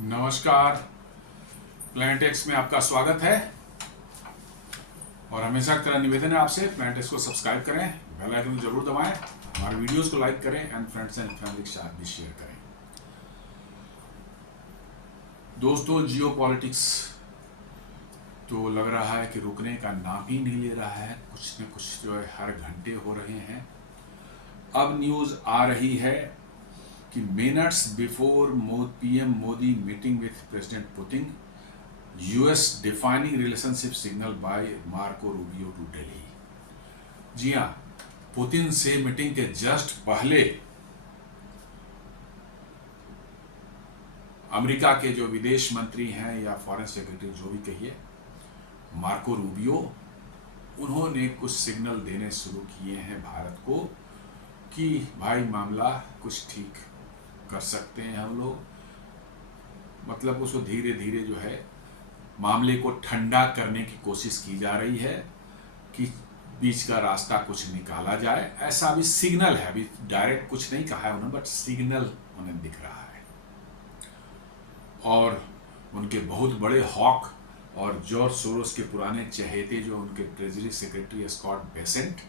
नमस्कार। प्लानिटेक्स में आपका स्वागत है और हमेशा की तरह निवेदन है आपसे प्लानिटेक्स को सब्सक्राइब करें, बेल आइकन को जरूर दबाएं, हमारे वीडियोस को लाइक करें एंड फ्रेंड्स एंड फैमिली के साथ भी शेयर करें। दोस्तों, जियो पॉलिटिक्स तो लग रहा है कि रुकने का नाम ही नहीं ले रहा है। कुछ न कुछ जो है हर घंटे हो रहे हैं। अब न्यूज़ आ रही है कि minutes before PM Modi meeting with president Putin, US defining relationship signal by Marco Rubio to Delhi. जी हाँ, पुतिन से मीटिंग के जस्ट पहले अमेरिका के जो विदेश मंत्री हैं या फॉरेन सेक्रेटरी जो भी कहिए, मार्को रूबियो, उन्होंने कुछ सिग्नल देने शुरू किए हैं भारत को कि भाई मामला कुछ ठीक कर सकते हैं हम लोग। मतलब उसको धीरे धीरे जो है मामले को ठंडा करने की कोशिश की जा रही है कि बीच का रास्ता कुछ निकाला जाए। ऐसा अभी सिग्नल है, अभी डायरेक्ट कुछ नहीं कहा है उन्होंने, बट सिग्नल उन्हें दिख रहा है। और उनके बहुत बड़े हॉक और जॉर्ज सोरोस के पुराने चहेते जो उनके ट्रेजरी सेक्रेटरी स्कॉट बेसेंट,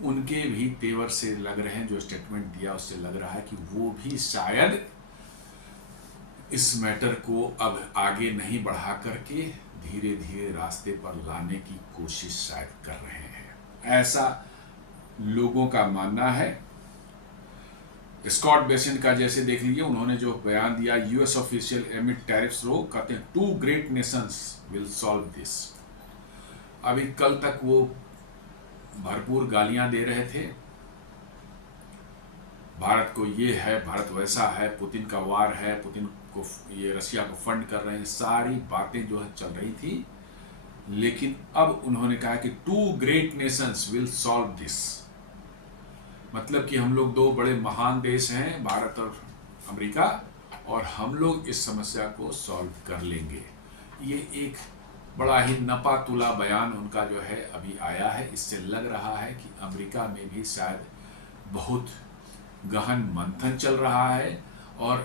उनके भी तेवर से लग रहे हैं, जो स्टेटमेंट दिया उससे लग रहा है कि वो भी शायद इस मैटर को अब आगे नहीं बढ़ा करके धीरे धीरे रास्ते पर लाने की कोशिश शायद कर रहे हैं, ऐसा लोगों का मानना है। स्कॉट बेसेंट का जैसे देख लीजिए, उन्होंने जो बयान दिया, US official amid tariffs row, कहते हैं two great nations will solve this. अभी कल तक वो भरपूर गालियां दे रहे थे, भारत को ये है, भारत वैसा है, पुतिन का वार है, पुतिन को ये रशिया को फंड कर रहे हैं, सारी बातें जो है चल रही थी। लेकिन अब उन्होंने कहा कि two great nations will solve this, मतलब कि हम लोग दो बड़े महान देश हैं, भारत और अमेरिका, और हम लोग इस समस्या को सॉल्व कर लेंगे। ये एक बड़ा ही नपा तुला बयान उनका जो है अभी आया है। इससे लग रहा है कि अमेरिका में भी शायद बहुत गहन मंथन चल रहा है और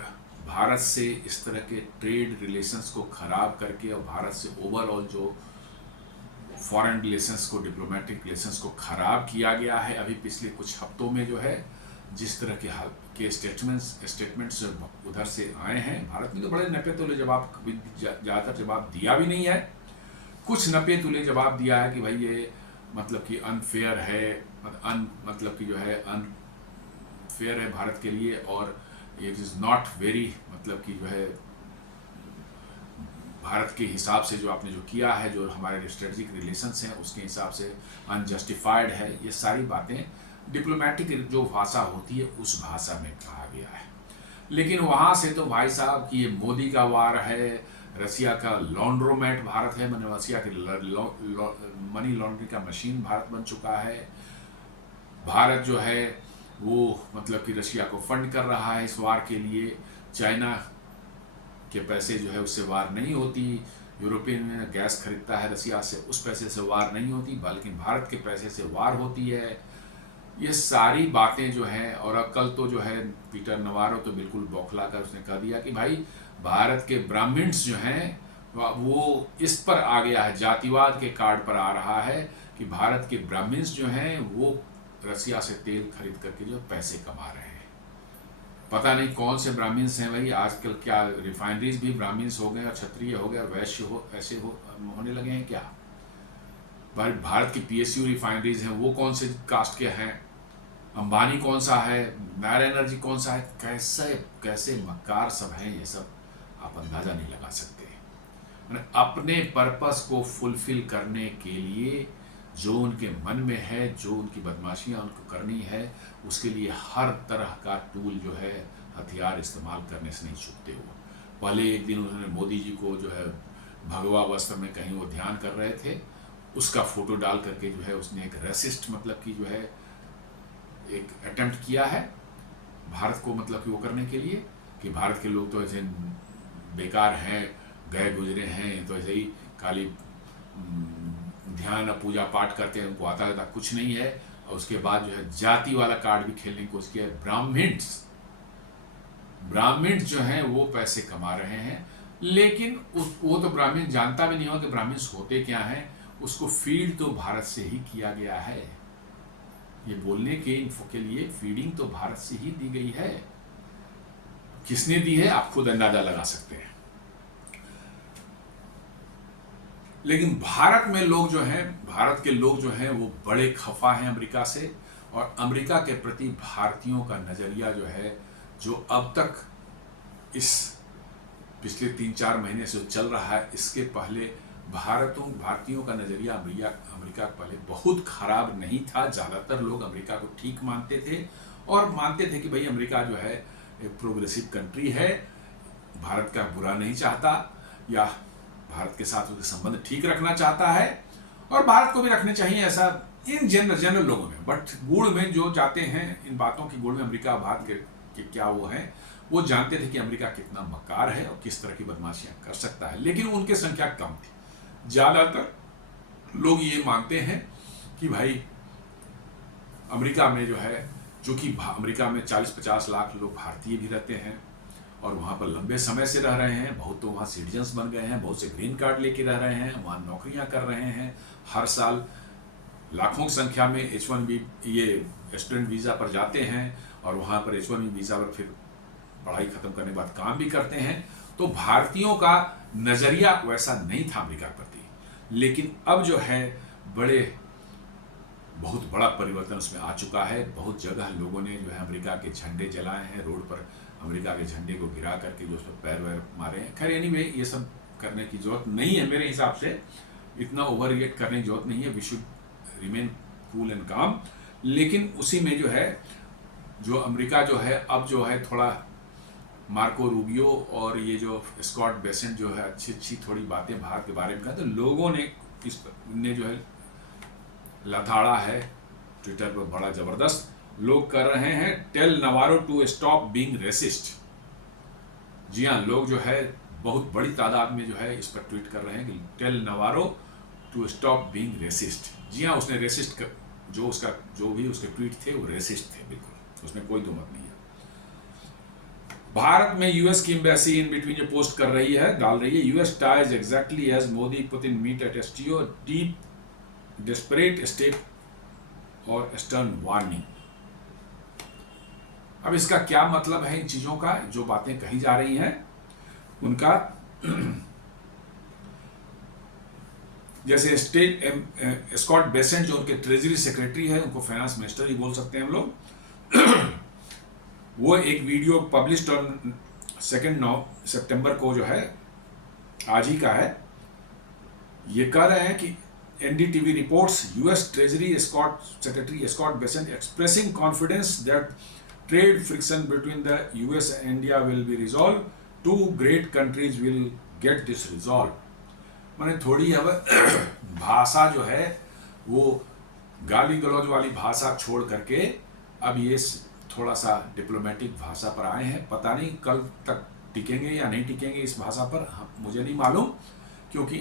भारत से इस तरह के ट्रेड रिलेशंस को खराब करके और भारत से ओवरऑल जो फॉरेन रिलेशंस को, डिप्लोमेटिक रिलेशंस को खराब किया गया है अभी पिछले कुछ हफ्तों में, जो है जिस तरह के स्टेटमेंट्स उधर से आए हैं। भारत ने तो बड़े नपे तुले जवाब, ज़्यादातर जवाब दिया भी नहीं है, कुछ नपे तुले जवाब दिया है कि भाई ये मतलब कि अनफेयर है, मतलब कि जो है अनफेयर है भारत के लिए, और इट इज़ नॉट वेरी, मतलब कि जो है भारत के हिसाब से जो आपने जो किया है, जो हमारे स्ट्रेटजिक रिलेशंस हैं उसके हिसाब से अनजस्टिफाइड है। ये सारी बातें डिप्लोमेटिक जो भाषा होती है उस भाषा में कहा गया है। लेकिन वहाँ से तो भाई साहब कि ये मोदी का वार है, रसिया का लॉन्ड्रोमेट भारत है, मतलब रसिया की मनी लॉन्ड्रिंग का मशीन भारत बन चुका है। भारत जो है वो मतलब कि रशिया को फंड कर रहा है इस वार के लिए। चाइना के पैसे जो है उससे वार नहीं होती, यूरोपियन गैस खरीदता है रसिया से, उस पैसे से वार नहीं होती, बल्कि भारत के पैसे से वार होती है। ये सारी बातें जो हैं, और कल तो जो है पीटर नवारो तो बिल्कुल बौखला कर उसने कह दिया कि भाई भारत के ब्राह्मण्स जो हैं वो इस पर आ गया है, जातिवाद के कार्ड पर आ रहा है कि भारत के ब्राह्मण्स जो हैं वो रसिया से तेल खरीद करके जो पैसे कमा रहे हैं। पता नहीं कौन से ब्राह्मण्स हैं भाई, आजकल क्या रिफाइनरीज भी ब्राह्मण्स हो गए और क्षत्रिय हो गए, वैश्य हो, ऐसे होने लगे हैं क्या? भाई भारत की पीएसयू रिफाइनरीज हैं वो कौन से कास्ट के हैं, अंबानी कौन सा है, नायर एनर्जी कौन सा है, कैसे कैसे मक्कार सब हैं ये सब, आप अंदाजा नहीं लगा सकते। अपने पर्पस को फुलफिल करने के लिए जो उनके मन में है, जो उनकी बदमाशियां उनको करनी है, उसके लिए हर तरह का टूल जो है, हथियार इस्तेमाल करने से नहीं चूकते हो। पहले एक दिन उन्होंने मोदी जी को जो है भगवा वस्त्र में कहीं वो ध्यान कर रहे थे, उसका फोटो डाल करके जो है उसने एक रेसिस्ट, मतलब कि जो है एक अटेम्प्ट किया है भारत को, मतलब कि वो करने के लिए कि भारत के लोग तो ऐसे बेकार हैं, गए गुजरे हैं, तो ऐसे ही खाली ध्यान पूजा पाठ करते हैं, उनको आता था कुछ नहीं है। और उसके बाद जो है जाति वाला कार्ड भी खेलने की कोशिश किया है। ब्राह्मण्स ब्राह्मण जो हैं वो पैसे कमा रहे हैं, लेकिन वो तो ब्राह्मण जानता भी नहीं होगा कि ब्राह्मण्स होते क्या हैं। उसको फीड तो भारत से ही किया गया है। ये बोलने के इन्फो के लिए फीडिंग तो भारत से ही दी गई है। किसने दी है आप खुद अंदाजा लगा सकते हैं। लेकिन भारत में लोग जो हैं, भारत के लोग जो हैं वो बड़े खफा हैं अमेरिका से, और अमेरिका के प्रति भारतीयों का नज़रिया जो है, जो अब तक इस पिछले 3-4 महीने से चल रहा है, इसके पहले भारतीयों का नज़रिया अमेरिका पहले बहुत खराब नहीं था। ज़्यादातर लोग अमेरिका को ठीक मानते थे और मानते थे कि भाई अमेरिका जो है एक प्रोग्रेसिव कंट्री है, भारत का बुरा नहीं चाहता या भारत के साथ उसके संबंध ठीक रखना चाहता है, और भारत को भी रखने चाहिए, ऐसा इन जनरल लोगों में। बट गुड़ में जो जाते हैं, इन बातों की गुड़ में अमेरिका भारत के क्या वो हैं, वो जानते थे कि अमेरिका कितना मक्कार है और किस तरह की बदमाशियां कर सकता है, लेकिन उनकी संख्या कम थी। ज़्यादातर लोग ये मानते हैं कि भाई अमेरिका में जो है, जो कि अमेरिका में 40-50 लाख लोग भारतीय भी रहते हैं और वहाँ पर लंबे समय से रह रहे हैं। बहुत तो वहाँ सिटीजन्स बन गए हैं, बहुत से ग्रीन कार्ड लेके रह रहे हैं, वहाँ नौकरियाँ कर रहे हैं। हर साल लाखों की संख्या में H1B ये स्टूडेंट वीज़ा पर जाते हैं और वहाँ पर H1B वीज़ा पर फिर पढ़ाई ख़त्म करने के बाद काम भी करते हैं। तो भारतीयों का नज़रिया वैसा नहीं था अमेरिका के प्रति, लेकिन अब जो है बहुत बड़ा परिवर्तन उसमें आ चुका है। बहुत जगह लोगों ने जो है अमेरिका के झंडे जलाए हैं, रोड पर अमेरिका के झंडे को गिरा करके जो उस पर पैर वैर मारे हैं। खैर एनीवे, ये सब करने की जरूरत नहीं है मेरे हिसाब से, इतना ओवर रिएक्ट करने की जरूरत नहीं है। We should remain cool and calm. लेकिन उसी में जो है, जो अमेरिका जो है अब जो है थोड़ा मार्को रूबियो और ये जो स्कॉट बेसेंट जो है अच्छी थोड़ी बातें भारत के बारे में कहा, तो लोगों ने जो है लथाड़ा है ट्विटर पर, बड़ा ज़बरदस्त लोग कर रहे हैं। Tell Navarro to stop being racist. जी हाँ, लोग जो है बहुत बड़ी तादाद में जो है इस पर ट्वीट कर रहे हैं कि tell Navarro to stop being racist. जी हाँ, उसने रेसिस्ट जो भी उसके ट्वीट थे वो रेसिस्ट थे, बिल्कुल, उसमें कोई दो मत नहीं है। भारत में यूएस की एम्बेसी इन बिटवीन जो पोस्ट कर रही है, डाल रही है, US ties exactly as Modi Putin meet at STO, deep desperate step और स्टर्न वार्निंग। अब इसका क्या मतलब है इन चीजों का, जो बातें कही जा रही हैं उनका? जैसे स्कॉट बेसेंट जो उनके ट्रेजरी सेक्रेटरी है, उनको फाइनेंस मिनिस्टर ही बोल सकते हैं हम लोग, वो एक वीडियो पब्लिश्ड ऑन 2 सितंबर को जो है, आज ही का है, ये कह रहे हैं कि NDTV reports US Treasury Secretary Scott Bessent expressing confidence that trade friction between the US and India will be resolved. Two great countries will get this resolved. माने थोड़ी अब भाषा जो है वो गाली गलौज वाली भाषा छोड़ करके अब ये थोड़ा सा डिप्लोमेटिक भाषा पर आए हैं। पता नहीं कल तक टिकेंगे या नहीं टिकेंगे इस भाषा पर, मुझे नहीं मालूम, क्योंकि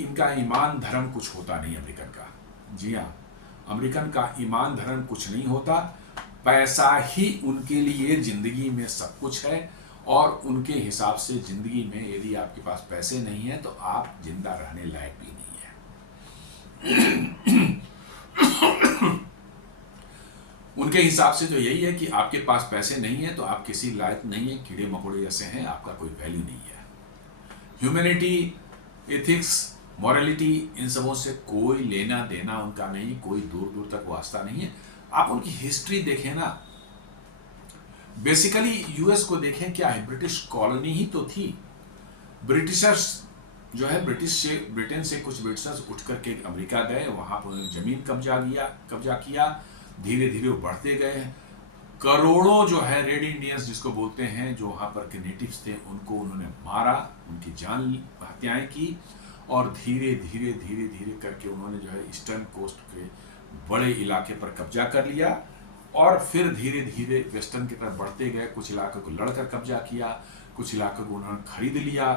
इनका ईमान धर्म कुछ होता नहीं अमेरिकन का। जी हाँ, अमेरिकन का ईमान धर्म कुछ नहीं होता। पैसा ही उनके लिए जिंदगी में सब कुछ है, और उनके हिसाब से जिंदगी में यदि आपके पास पैसे नहीं है तो आप जिंदा रहने लायक भी नहीं है। उनके हिसाब से तो यही है कि आपके पास पैसे नहीं है तो आप किसी लायक नहीं है, कीड़े मकोड़े जैसे हैं, आपका कोई वैल्यू नहीं है। ह्यूमैनिटी, एथिक्स, मॉरलिटी, इन सबों से कोई लेना देना उनका नहीं, कोई दूर दूर तक वास्ता नहीं है। आप उनकी हिस्ट्री देखें ना, बेसिकली यूएस को देखें, क्या है, ब्रिटिश कॉलोनी ही तो थी। ब्रिटिशर्स जो है, ब्रिटेन से कुछ ब्रिटिशर्स उठ करके अमेरिका गए, वहाँ पर जमीन कब्जा किया, धीरे धीरे वो बढ़ते गए। करोड़ों जो है रेड इंडियंस जिसको बोलते हैं, जो वहाँ पर के नेटिव्स थे, उनको उन्होंने मारा, उनकी जान हत्याएं की, और धीरे धीरे धीरे धीरे करके उन्होंने जो है ईस्टर्न कोस्ट के बड़े इलाके पर कब्जा कर लिया, और फिर धीरे धीरे वेस्टर्न की तरफ बढ़ते गए। कुछ इलाकों को लड़कर कब्जा किया, कुछ इलाकों को उन्होंने खरीद लिया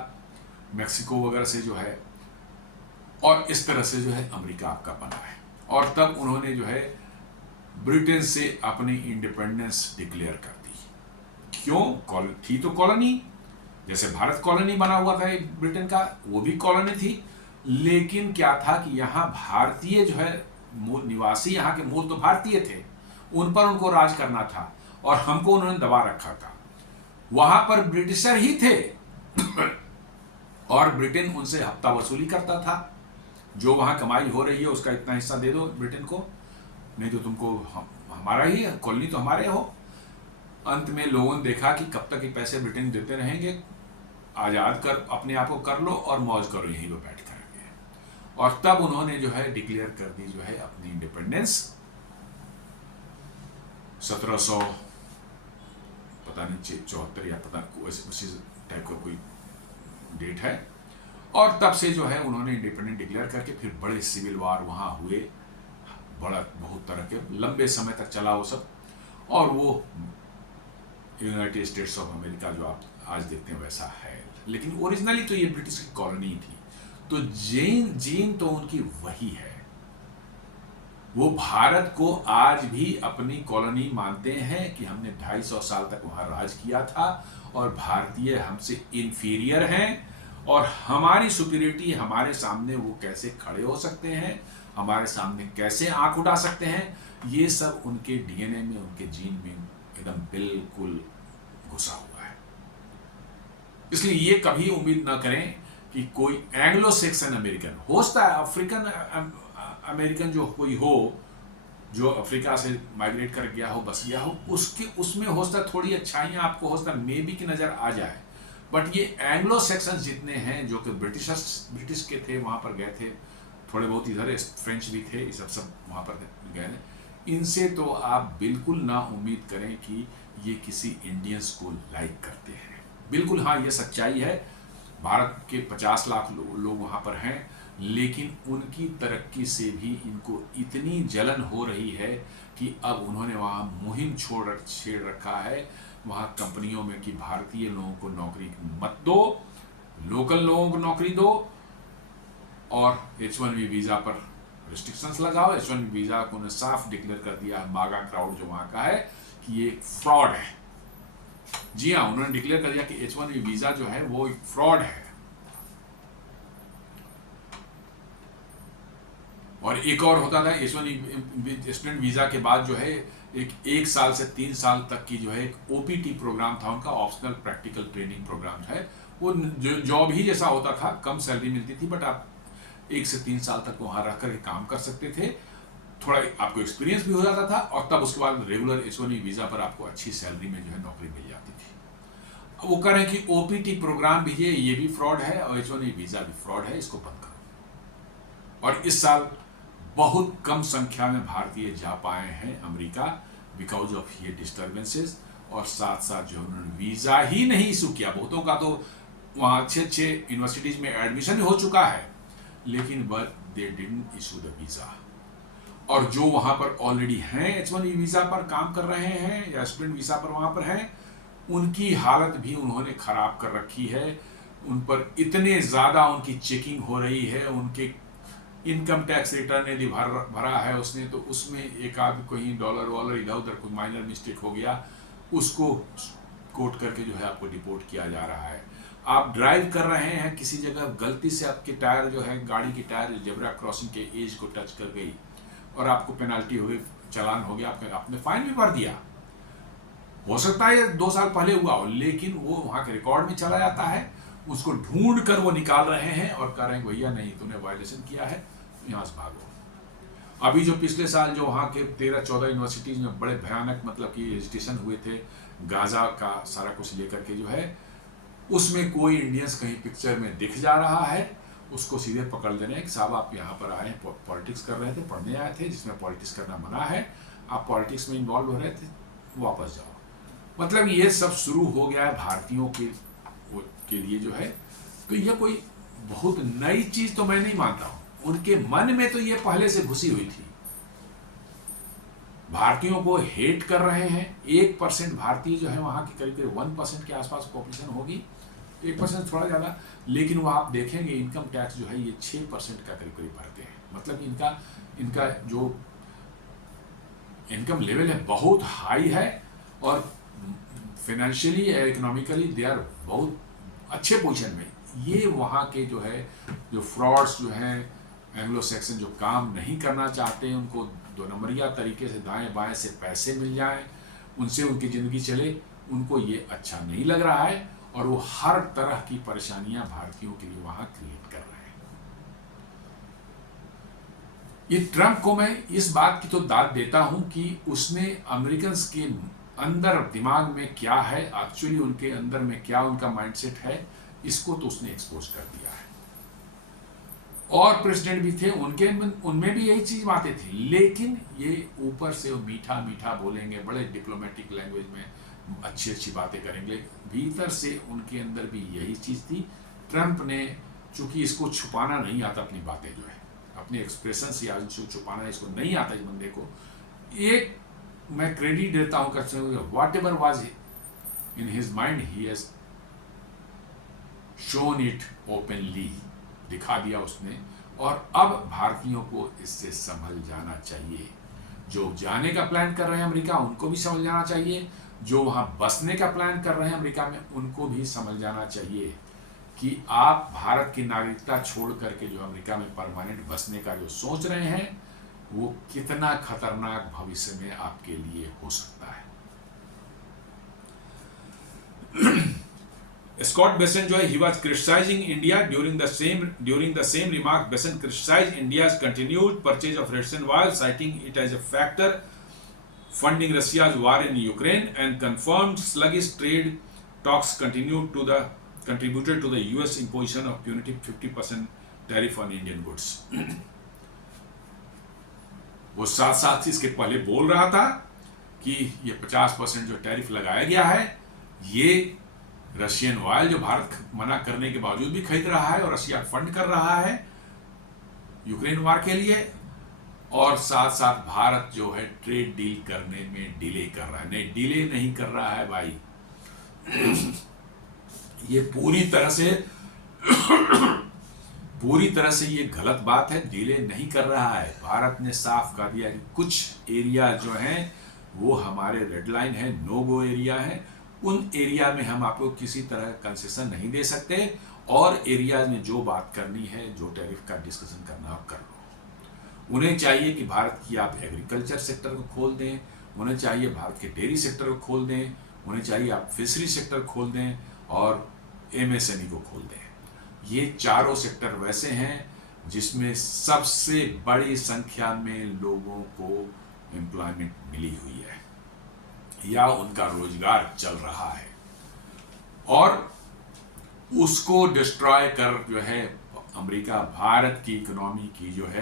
मैक्सिको वगैरह से जो है, और इस तरह से जो है अमेरिका आपका बना है। और तब उन्होंने जो है ब्रिटेन से अपनी इंडिपेंडेंस डिक्लेयर कर दी। क्यों? थी तो कॉलोनी, जैसे भारत कॉलोनी बना हुआ था ब्रिटेन का, वो भी कॉलोनी थी, लेकिन क्या था कि यहाँ भारतीय जो है मूल निवासी, यहाँ के मूल तो भारतीय थे, उन पर उनको राज करना था और हमको उन्होंने दबा रखा था। वहां पर ब्रिटिशर ही थे और ब्रिटेन उनसे हफ्ता वसूली करता था, जो वहां कमाई हो रही है उसका इतना हिस्सा दे दो ब्रिटेन को, नहीं तो तुमको हमारा ही है, कॉलोनी तो हमारे हो। अंत में लोगों ने देखा कि कब तक ये पैसे ब्रिटेन देते रहेंगे, आज़ाद कर अपने आप को कर लो और मौज करो यहीं पर बैठ करेंगे। और तब उन्होंने जो है डिक्लेयर कर दी जो है अपनी इंडिपेंडेंस, 1700 पता नहीं 74 या पता उसी टाइप का कोई डेट है। और तब से जो है उन्होंने इंडिपेंडेंट डिक्लेयर करके फिर बड़े सिविल वार वहाँ हुए, बड़ा बहुत तरह के लंबे समय तक चला वो सब, और वो यूनाइटेड स्टेट्स ऑफ अमेरिका जो आप आज देखते हैं वैसा है। लेकिन ओरिजिनली तो ये ब्रिटिश की कॉलोनी थी, तो जीन तो उनकी वही है। वो भारत को आज भी अपनी कॉलोनी मानते हैं कि हमने 250 साल तक वहां राज किया था और भारतीय हमसे इंफीरियर हैं और हमारी सुपीरियरिटी हमारे सामने वो कैसे खड़े हो सकते हैं, हमारे सामने कैसे आंख उठा सकते हैं, ये सब उनके डीएनए में, उनके जीन में एकदम बिल्कुल घुसा हुआ है। इसलिए ये कभी उम्मीद ना करें कि कोई एंग्लो सेक्सन अमेरिकन, हो सकता है अफ्रीकन अमेरिकन जो कोई हो, जो अफ्रीका से माइग्रेट कर गया हो, बस गया हो, उसमें हो सकता है थोड़ी अच्छाइयाँ आपको हो सकता है मे बी की नज़र आ जाए, बट ये एंग्लो सेक्शन जितने हैं जो कि ब्रिटिश के थे, वहाँ पर गए थे, थोड़े बहुत इधर फ्रेंच भी थे, ये सब वहाँ पर गए, इनसे तो आप बिल्कुल ना उम्मीद करें कि ये किसी इंडियंस को लाइक करते हैं। बिल्कुल हाँ, ये सच्चाई है, भारत के 50 लाख लोग वहाँ पर हैं, लेकिन उनकी तरक्की से भी इनको इतनी जलन हो रही है कि अब उन्होंने वहाँ मुहिम छेड़ रखा है वहाँ कंपनियों में कि भारतीय लोगों को नौकरी मत दो, लोकल लोगों को नौकरी दो, और H1B वीज़ा पर रिस्ट्रिक्शंस लगाओ। H1B वीज़ा को उन्होंने साफ डिक्लेयर कर दिया, मागा क्राउड जो वहाँ का है, कि ये फ्रॉड है। जी हाँ, उन्होंने डिक्लेयर कर दिया कि H1B वीज़ा जो है वो एक फ्रॉड है। और एक और होता था H1B स्टूडेंट वीज़ा के बाद जो है एक साल से 3 साल तक की जो है एक OPT प्रोग्राम था उनका, ऑप्शनल प्रैक्टिकल ट्रेनिंग प्रोग्राम है, वो जो जॉब ही जैसा होता था, कम सैलरी मिलती थी, बट आप 1 से 3 साल तक वहाँ रह कर के काम कर सकते थे, थोड़ा आपको एक्सपीरियंस भी हो जाता था, और तब उसके बाद रेगुलर H1B वीज़ा पर आपको अच्छी सैलरी में जो है नौकरी मिल जाती थी। वो कह रहे हैं कि OPT प्रोग्राम भी ये भी फ्रॉड है और H1B वीज़ा भी फ्रॉड है, इसको बंद करो। और इस साल बहुत कम संख्या में भारतीय जा पाए हैं अमेरिका बिकॉज ऑफ ये डिस्टर्बेंसेस, और साथ साथ जो उन्होंने वीज़ा ही नहीं इशू किया। बहुतों का तो वहाँ अच्छे यूनिवर्सिटीज़ में एडमिशन हो चुका है, लेकिन but they didn't issue the visa. और जो वहाँ पर ऑलरेडी हैं H1B वीज़ा पर काम कर रहे हैं या स्टूडेंट वीज़ा पर वहाँ पर हैं, उनकी हालत भी उन्होंने ख़राब कर रखी है। उन पर इतने ज़्यादा उनकी चेकिंग हो रही है, उनके इनकम टैक्स रिटर्न यदि भरा है उसने, तो उसमें एक आध कहीं डॉलर इधर उधर कोई माइनर मिस्टेक हो गया, उसको कोट करके जो है आपको डिपोर्ट किया जा रहा है। आप ड्राइव कर रहे हैं, किसी जगह गलती से आपके टायर जो है, गाड़ी की टायर जेब्रा क्रॉसिंग के एज को टच कर गई और आपको पेनल्टी हो गई, चालान हो गया, आपने फाइन भी भर दिया, हो सकता है 2 साल पहले हुआ हो, लेकिन वो वहाँ के रिकॉर्ड में चला जाता है, उसको ढूंढ कर वो निकाल रहे हैं और कह रहे हैं भैया नहीं, तूने वायलेशन किया है, यहाँ से भागो। अभी जो पिछले साल जो वहाँ के 13-14 यूनिवर्सिटीज़ में बड़े भयानक मतलब कि एजिटेशन हुए थे, गाजा का सारा कुछ लेकर के जो है, उसमें कोई इंडियंस कहीं पिक्चर में दिख जा रहा है, उसको सीधे पकड़ लेने कि साहब आप यहाँ पर आए हैं, पॉलिटिक्स कर रहे थे, पढ़ने आए थे, जिसमें पॉलिटिक्स करना मना है, आप पॉलिटिक्स में इन्वॉल्व हो रहे थे, वापस जाओ। मतलब ये सब शुरू हो गया है भारतीयों के लिए जो है। तो ये कोई बहुत नई चीज तो मैं नहीं मानता हूं, उनके मन में तो ये पहले से घुसी हुई थी। भारतीयों को हेट कर रहे हैं। 1% भारतीय जो है वहां की करीब 1% के आसपास पॉपुलेशन होगी, 1% थोड़ा ज़्यादा, लेकिन वह आप देखेंगे इनकम टैक्स जो है ये 6% का करीब भरते हैं। मतलब इनका जो इनकम लेवल है बहुत हाई है, और फाइनेंशियली इकोनॉमिकली दे आर बहुत अच्छे पोजीशन में। ये वहाँ के जो है जो फ्रॉड्स जो हैं, एंग्लो सेक्शन जो काम नहीं करना चाहते, उनको दो नंबरिया तरीके से दाएं बाएं से पैसे मिल जाएं, उनसे उनकी ज़िंदगी चले, उनको ये अच्छा नहीं लग रहा है, और वो हर तरह की परेशानियां भारतीयों के लिए वहाँ क्रिएट कर रहे हैं। ये ट्रंप को मैं इस बात की तो दाद देता हूं कि उसने अमेरिकन के अंदर दिमाग में क्या है, एक्चुअली उनके अंदर में क्या उनका माइंडसेट है, इसको तो उसने एक्सपोज कर दिया है। और प्रेसिडेंट भी थे उनमें भी यही चीज बातें थी, लेकिन ये ऊपर से वो मीठा मीठा बोलेंगे, बड़े डिप्लोमेटिक लैंग्वेज में अच्छी अच्छी बातें करेंगे, भीतर से उनके अंदर भी यही चीज थी। ट्रंप ने, चूंकि इसको छुपाना नहीं आता अपनी बातें जो है, अपने एक्सप्रेशन से आज छुपाना इसको नहीं आता इस बंदे को, एक मैं क्रेडिट देता हूं, what ever was in his mind he has shown it openly, दिखा दिया उसने। और अब भारतीयों को इससे संभल जाना चाहिए। जो जाने का प्लान कर रहे हैं अमेरिका, उनको भी समझ जाना चाहिए, जो वहां बसने का प्लान कर रहे हैं अमेरिका में, उनको भी समझ जाना चाहिए कि आप भारत की नागरिकता छोड़ करके जो अमेरिका में परमानेंट बसने का जो सोच रहे हैं, वो कितना खतरनाक भविष्य में आपके लिए हो सकता है। Scott Bessent जो है, he was criticizing India during the same remark. Bessent criticized India's continued purchase of Russian oil, citing it as a factor funding Russia's war in Ukraine, and confirmed sluggish trade talks contributed to the US imposition of punitive 50% tariff on Indian goods. वो साथ साथ इसके पहले बोल रहा था कि ये 50% जो टैरिफ लगाया गया है, ये रशियन ऑयल जो भारत मना करने के बावजूद भी खरीद रहा है और रशिया फंड कर रहा है यूक्रेन वार के लिए, और साथ साथ भारत जो है ट्रेड डील करने में डिले कर रहा है। नहीं, डिले नहीं कर रहा है भाई, ये पूरी तरह से ये गलत बात है, डिले नहीं कर रहा है। भारत ने साफ कह दिया कि कुछ एरिया जो हैं वो हमारे रेड लाइन है, नो गो एरिया है, उन एरिया में हम आपको किसी तरह कंसेशन नहीं दे सकते, और एरियाज में जो बात करनी है, जो टैरिफ का डिस्कशन करना आप कर लो। उन्हें चाहिए कि भारत की आप एग्रीकल्चर सेक्टर को खोल दें, उन्हें चाहिए भारत के डेयरी सेक्टर को खोल दें, उन्हें चाहिए आप फिशरी सेक्टर खोल दें और MSME को खोल दें। ये चारों सेक्टर वैसे हैं जिसमें सबसे बड़ी संख्या में लोगों को एम्प्लॉयमेंट मिली हुई है या उनका रोजगार चल रहा है, और उसको डिस्ट्रॉय कर जो है अमेरिका भारत की इकोनॉमी की जो है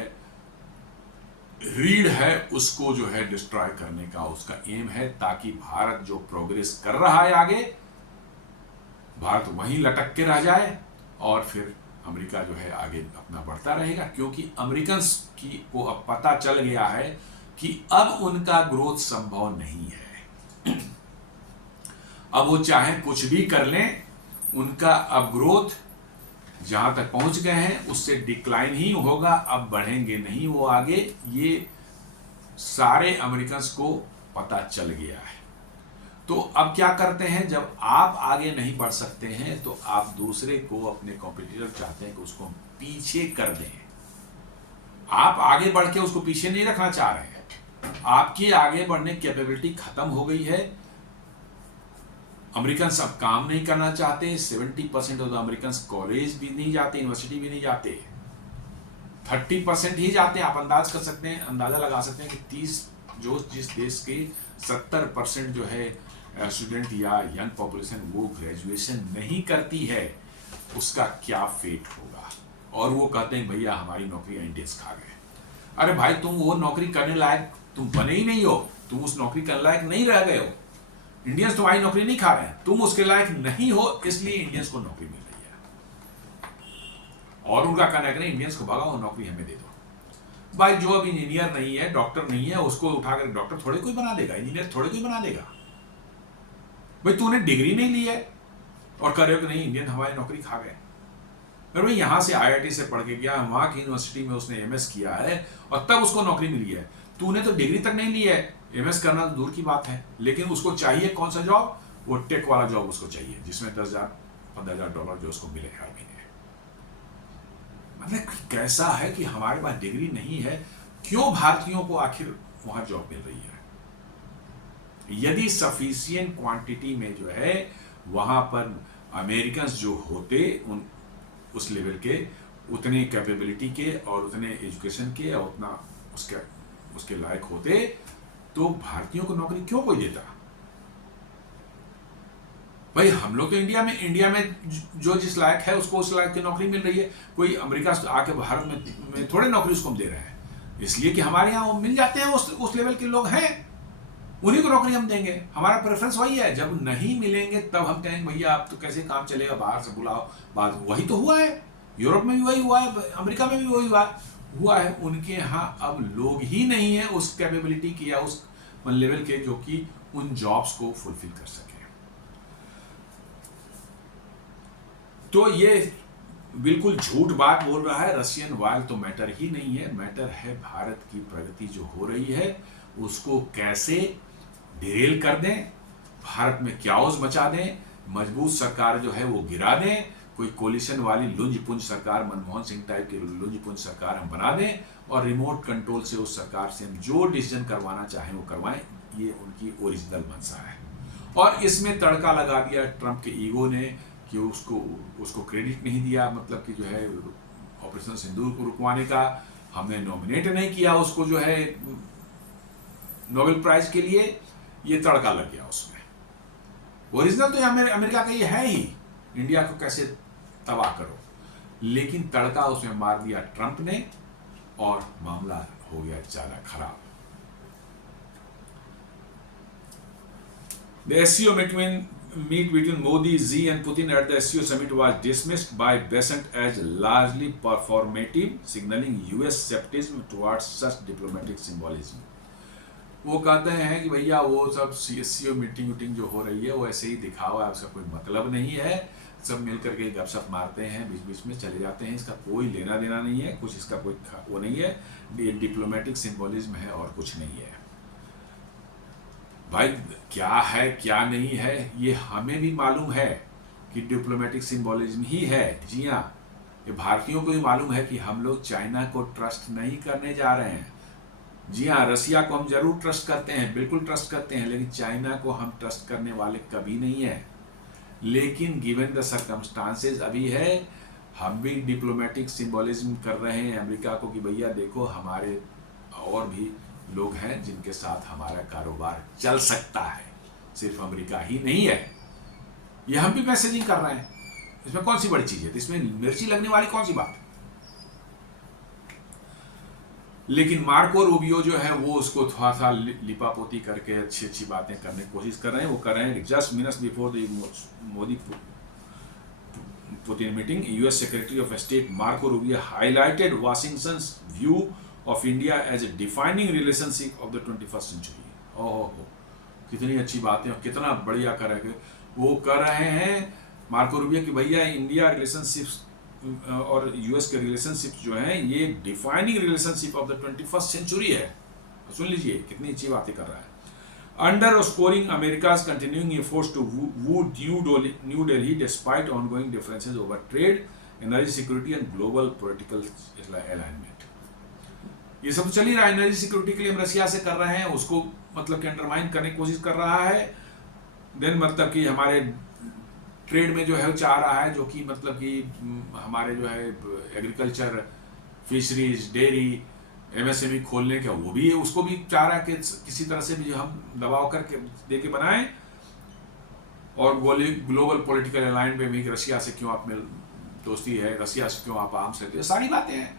रीढ़ है, उसको जो है डिस्ट्रॉय करने का उसका एम है, ताकि भारत जो प्रोग्रेस कर रहा है आगे, भारत वहीं लटक के रह जाए और फिर अमेरिका जो है आगे अपना बढ़ता रहेगा। क्योंकि अमेरिकन की को अब पता चल गया है कि अब उनका ग्रोथ संभव नहीं है। अब वो चाहे कुछ भी कर लें, उनका अब ग्रोथ जहां तक पहुंच गए हैं उससे डिक्लाइन ही होगा, अब बढ़ेंगे नहीं वो आगे। ये सारे अमेरिकन को पता चल गया है। तो अब क्या करते हैं, जब आप आगे नहीं बढ़ सकते हैं तो आप दूसरे को, अपने कॉम्पिटिटर चाहते हैं कि उसको पीछे कर दें। आप आगे बढ़ के उसको पीछे नहीं रखना चाह रहे हैं, आपकी आगे बढ़ने की कैपेबिलिटी खत्म हो गई है। अमेरिकन सब काम नहीं करना चाहते, 70% ऑफ द अमेरिकन कॉलेज भी नहीं जाते, यूनिवर्सिटी भी नहीं जाते, 30% ही जाते हैं। आप अंदाजा लगा सकते हैं कि जिस देश के 70% जो है स्टूडेंट या यंग पॉपुलेशन वो ग्रेजुएशन नहीं करती है, उसका क्या फेट होगा। और वो कहते हैं भैया हमारी नौकरी इंडियंस खा गए। अरे भाई, तुम वो नौकरी करने लायक तुम बने ही नहीं हो, तुम उस नौकरी करने लायक नहीं रह गए हो। इंडियंस तुम्हारी नौकरी नहीं खा रहे हैं, तुम उसके लायक नहीं हो, इसलिए इंडियंस को नौकरी मिल रही है। और उनका कहना है कि नहीं, इंडियंस को भगाओ, नौकरी हमें दे दो। भाई, जो अब इंजीनियर नहीं है, डॉक्टर नहीं है, उसको उठाकर डॉक्टर थोड़े कोई बना देगा, इंजीनियर थोड़े कोई बना देगा। भाई, तूने डिग्री नहीं ली है और कह रहे हो कि नहीं इंडियन हमारी नौकरी खा गए। अरे भाई, यहां से IIT से पढ़ के गया, वहां की यूनिवर्सिटी में उसने MS किया है और तब उसको नौकरी मिली है। तूने तो डिग्री तक नहीं ली है एमएस करना तो दूर की बात है, लेकिन उसको चाहिए कौन सा जॉब? वो टेक वाला जॉब उसको चाहिए जिसमें $10,000 जो उसको मिले हर महीने। मतलब कैसा है कि हमारे पास डिग्री नहीं है, क्यों भारतीयों को आखिर वहां जॉब मिल रही है? यदि सफिशिएंट क्वांटिटी में जो है वहां पर अमेरिकन जो होते उस लेवल के, उतने कैपेबिलिटी के और उतने एजुकेशन के और उतना उसके लायक होते, तो भारतीयों को नौकरी क्यों कोई देता? भाई हम लोग तो इंडिया में जो जिस लायक है उसको उस लायक की नौकरी मिल रही है। कोई अमेरिका से आके भारत में थोड़े नौकरी उसको हम दे रहे हैं, इसलिए कि हमारे यहाँ मिल जाते हैं उस लेवल के लोग हैं, उन्हीं को नौकरी हम देंगे। हमारा प्रेफरेंस वही है। जब नहीं मिलेंगे तब हम कहेंगे भैया आप तो कैसे काम चलेगा, बाहर से बुलाओ। बात वही तो हुआ है, यूरोप में भी वही हुआ है, अमेरिका में भी वही हुआ है। उनके यहाँ अब लोग ही नहीं है उस कैपेबिलिटी की या उस लेवल के जो कि उन जॉब्स को फुलफिल कर सके। तो ये बिल्कुल झूठ बात बोल रहा है। रशियन वार तो मैटर ही नहीं है, मैटर है भारत की प्रगति जो हो रही है उसको कैसे डिरेल कर दें, भारत में क्याओस मचा दें, मजबूत सरकार जो है वो गिरा दें, कोई कोलिशन वाली लुंज-पुंज सरकार, मनमोहन सिंह टाइप की लुंज-पुंज सरकार हम बना दें और रिमोट कंट्रोल से उस सरकार से हम जो डिसीजन करवाना चाहें वो करवाएं। ये उनकी ओरिजिनल मंशा है। और इसमें तड़का लगा दिया ट्रंप के ईगो ने कि उसको क्रेडिट नहीं दिया, मतलब कि जो है ऑपरेशन सिंदूर को रुकवाने का। हमने नॉमिनेट नहीं किया उसको जो है नोबेल प्राइज के लिए, ये तड़का लग गया उसमें। ओरिजिनल तो अमेरिका का ये है ही, इंडिया को कैसे तबाह करो, लेकिन तड़का उसमें मार दिया ट्रंप ने और मामला हो गया ज्यादा खराब। The SCO meet between Modi, Xi and Putin at the SCO summit was dismissed by Besant as largely performative, signaling US skepticism towards such diplomatic symbolism. वो कहते हैं कि भैया वो सब SCO मीटिंग जो हो रही है वो ऐसे ही दिखावा है, उसका कोई मतलब नहीं है, सब मिलकर के गपशप मारते हैं, बीच बीच में चले जाते हैं, इसका कोई लेना देना नहीं है, कुछ इसका कोई वो नहीं है, ये डिप्लोमेटिक सिंबोलिज्म है और कुछ नहीं है। भाई क्या है क्या नहीं है ये हमें भी मालूम है कि डिप्लोमेटिक सिंबोलिज्म ही है। जी हाँ, ये भारतीयों को भी मालूम है कि हम लोग चाइना को ट्रस्ट नहीं करने जा रहे हैं। जी हाँ, रसिया को हम जरूर ट्रस्ट करते हैं, बिल्कुल ट्रस्ट करते हैं, लेकिन चाइना को हम ट्रस्ट करने वाले कभी नहीं है। लेकिन गिवन द सर्कमस्टांसेस अभी है, हम भी डिप्लोमेटिक सिंबोलिज्म कर रहे हैं अमेरिका को कि भैया देखो हमारे और भी लोग हैं जिनके साथ हमारा कारोबार चल सकता है, सिर्फ अमेरिका ही नहीं है। ये हम भी मैसेजिंग कर रहे हैं, इसमें कौन सी बड़ी चीज है, इसमें मिर्ची लगने वाली कौन सी बात है। लेकिन मार्को रूबियो जो है वो उसको थोड़ा सा लिपापोती करके अच्छी बातें करने की कोशिश कर रहे हैं। वो कर रहे हैं just minutes before the Modi Putin meeting, US secretary of state Marco Rubio highlighted Washington's view of India as a defining relationship of the 21st century। ओहो, कितनी अच्छी बातें और कितना बढ़िया कर रहे हैं। वो कर रहे हैं मार्को रूबियो कि भैया इंडिया रिलेशनशिप्स और यूएस के रिलेशनशिप जो हैं ये defining relationship of the 21st century है। सुन लीजिए कितनी अच्छी बातें कर रहा है। Underscoring America's continuing efforts to woo New Delhi despite ongoing differences over trade, energy security and global political alignment. ये सब चल ही रहा है। एनर्जी सिक्योरिटी के लिए हम रशिया से कर रहे हैं, उसको मतलब कि अंडरमाइन करने की कोशिश कर रहा है। देन मतलब कि हमारे ट्रेड में जो है चाह रहा है, जो कि मतलब कि हमारे जो है एग्रीकल्चर, फिशरीज, डेयरी, एमएसएमई खोलने का वो भी है, उसको भी चाह रहा है कि किसी तरह से भी हम दबाव करके दे के बनाएं। और ग्लोबल पॉलिटिकल अलाइनमेंट में भी रशिया से क्यों आप में दोस्ती है, रशिया से क्यों आप आर्म्स लेते हैं, सारी बातें हैं।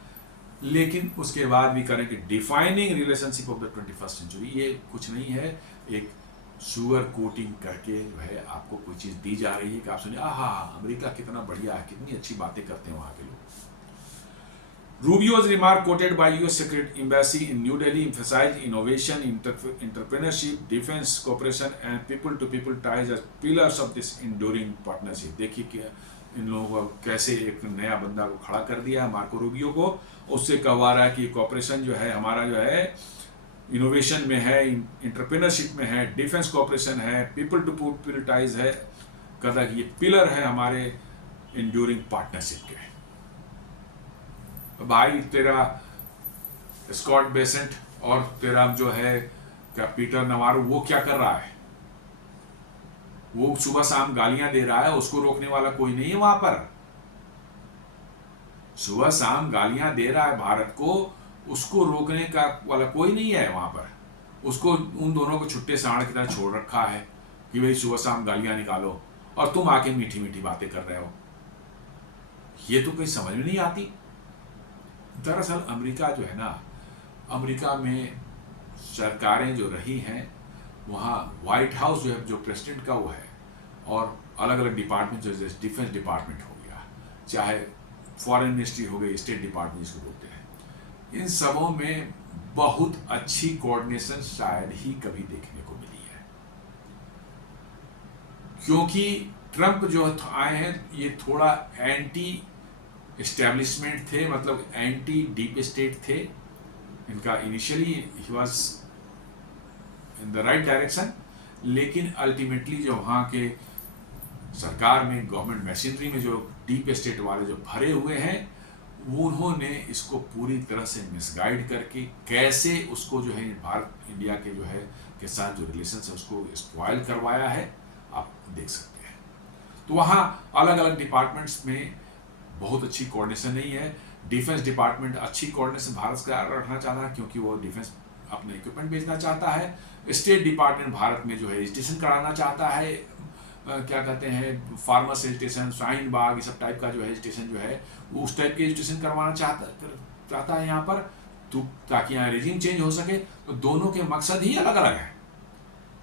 लेकिन उसके बाद भी करें कि defining relationship of the 21st century, ये कुछ नहीं है, एक शुगर कोटिंग करके जो है आपको कोई चीज़ दी जा रही है कि आप सुनिए आहा अमेरिका कितना बढ़िया है, कितनी अच्छी बातें करते हैं वहाँ के लोग। Rubio's remark quoted by US secret embassy in New Delhi emphasized innovation, entrepreneurship, defense cooperation and people to people ties as pillars of this enduring partnership। देखिए कि इन लोगों को कैसे एक नया बंदा को खड़ा कर दिया है मार्को रूबियो को। उससे कहवा रहा है कि कॉपरेशन जो है हमारा जो है इनोवेशन में है, इंटरप्रेन्योरशिप में है, डिफेंस कॉपरेशन है, पीपल टू पीपल टाइज है, कदा ये पिलर है हमारे इंड्यूरिंग पार्टनरशिप के। भाई तेरा स्कॉट बेसेंट और तेरा जो है क्या पीटर नवारो, वो क्या कर रहा है? वो सुबह शाम गालियां दे रहा है, उसको रोकने वाला कोई नहीं है वहां पर। सुबह शाम गालियां दे रहा है भारत को, उसको रोकने का वाला कोई नहीं है वहां पर। उसको उन दोनों को छुट्टे सांड की तरह छोड़ रखा है कि भाई सुबह शाम गालियां निकालो, और तुम आके मीठी मीठी बातें कर रहे हो। ये तो कोई समझ में नहीं आती। दरअसल अमेरिका जो है ना, अमेरिका में सरकारें जो रही हैं, वहाँ व्हाइट हाउस जो है, जो प्रेसिडेंट का वो है, और अलग अलग डिपार्टमेंट, जैसे डिफेंस डिपार्टमेंट हो गया, चाहे फॉरेन मिनिस्ट्री हो गई, स्टेट डिपार्टमेंट जिसको बोलते हैं, इन सबों में बहुत अच्छी कोऑर्डिनेशन शायद ही कभी देखने को मिली है। क्योंकि ट्रंप जो आए हैं, ये थोड़ा एंटी एस्टेब्लिशमेंट थे, मतलब एंटी डीप स्टेट थे। इनका initially he was in the right direction, लेकिन अल्टीमेटली जो वहाँ के सरकार में, गवर्नमेंट मशीनरी में जो डीप स्टेट वाले जो भरे हुए हैं, उन्होंने इसको पूरी तरह से मिसगाइड करके कैसे उसको जो है भारत इंडिया के जो है के साथ जो रिलेशन है उसको स्पॉइल करवाया है, आप देख सकते हैं। तो वहाँ अलग अलग डिपार्टमेंट्स में बहुत अच्छी कोऑर्डिनेशन नहीं है। डिफेंस डिपार्टमेंट अच्छी कोऑर्डिनेशन भारत का रखना चाहता है, क्योंकि वो डिफेंस अपने इक्विपमेंट बेचना चाहता है। स्टेट डिपार्टमेंट भारत में जो है रजिस्ट्रेशन कराना चाहता है, क्या कहते हैं, फार्मर्स रजिस्ट्रेशन, शाहीन बाग, ये सब टाइप का जो है रजिस्ट्रेशन जो है, वो उस टाइप के रजिस्ट्रेशन करवाना चाहता है यहाँ पर, तो ताकि यहाँ रेजिम चेंज हो सके। तो दोनों के मकसद ही अलग अलग है।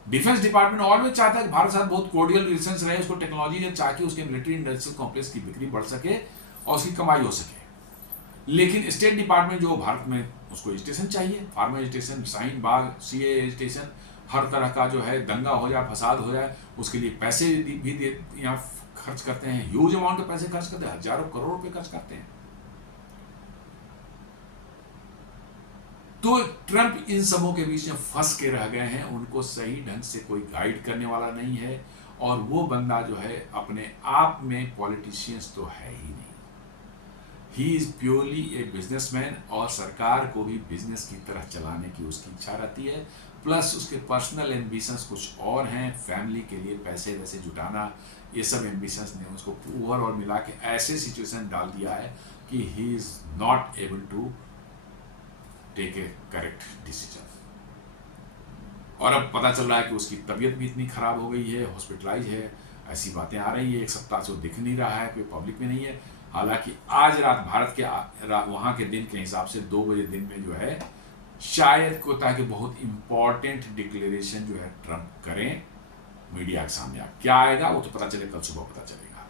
डिफेंस डिपार्टमेंट ऑलवेज चाहता है कि भारत साथ बहुत कोर्डियल रिलेशंस रहे, उसको टेक्नोलॉजी दे, ताकि उसके मिलिट्री इंडस्ट्रियल कॉम्प्लेक्स की बिक्री बढ़ सके और उसकी कमाई हो सके। लेकिन स्टेट डिपार्टमेंट जो भारत में, उसको रजिस्ट्रेशन चाहिए, farmer registration, Shaheen Bagh, CA registration, हर तरह का जो है दंगा हो जाए, फसाद हो जाए, उसके लिए पैसे भी दे यहाँ खर्च करते हैं, ह्यूज अमाउंट के पैसे खर्च करते हैं, हजारों करोड़ रुपए खर्च करते हैं। तो ट्रंप इन सबों के बीच में फंस के रह गए हैं, उनको सही ढंग से कोई गाइड करने वाला नहीं है, और वो बंदा जो है अपने आप में पॉलिटिशियंस तो है ही नहीं। He is purely a businessman, और सरकार को भी बिजनेस की तरह चलाने की उसकी इच्छा रहती है। प्लस उसके पर्सनल एम्बिशंस कुछ और हैं, फैमिली के लिए पैसे वैसे जुटाना, ये सब एम्बिशंस ने उसको ओवरऑल मिला के ऐसे सिचुएशन डाल दिया है कि he is not able to take a correct decision. और अब पता चल रहा है कि उसकी तबीयत भी इतनी खराब हो गई है, हॉस्पिटलाइज है, ऐसी बातें आ रही है, एक सप्ताह से वो दिख नहीं रहा है, कोई पब्लिक में नहीं है। हालांकि आज रात भारत के वहाँ के दिन के हिसाब से 2 बजे दिन में जो है शायद को, ताकि बहुत इंपॉर्टेंट डिक्लेरेशन जो है ट्रंप करें मीडिया के सामने। क्या आएगा वो तो पता चले, कल सुबह पता चलेगा।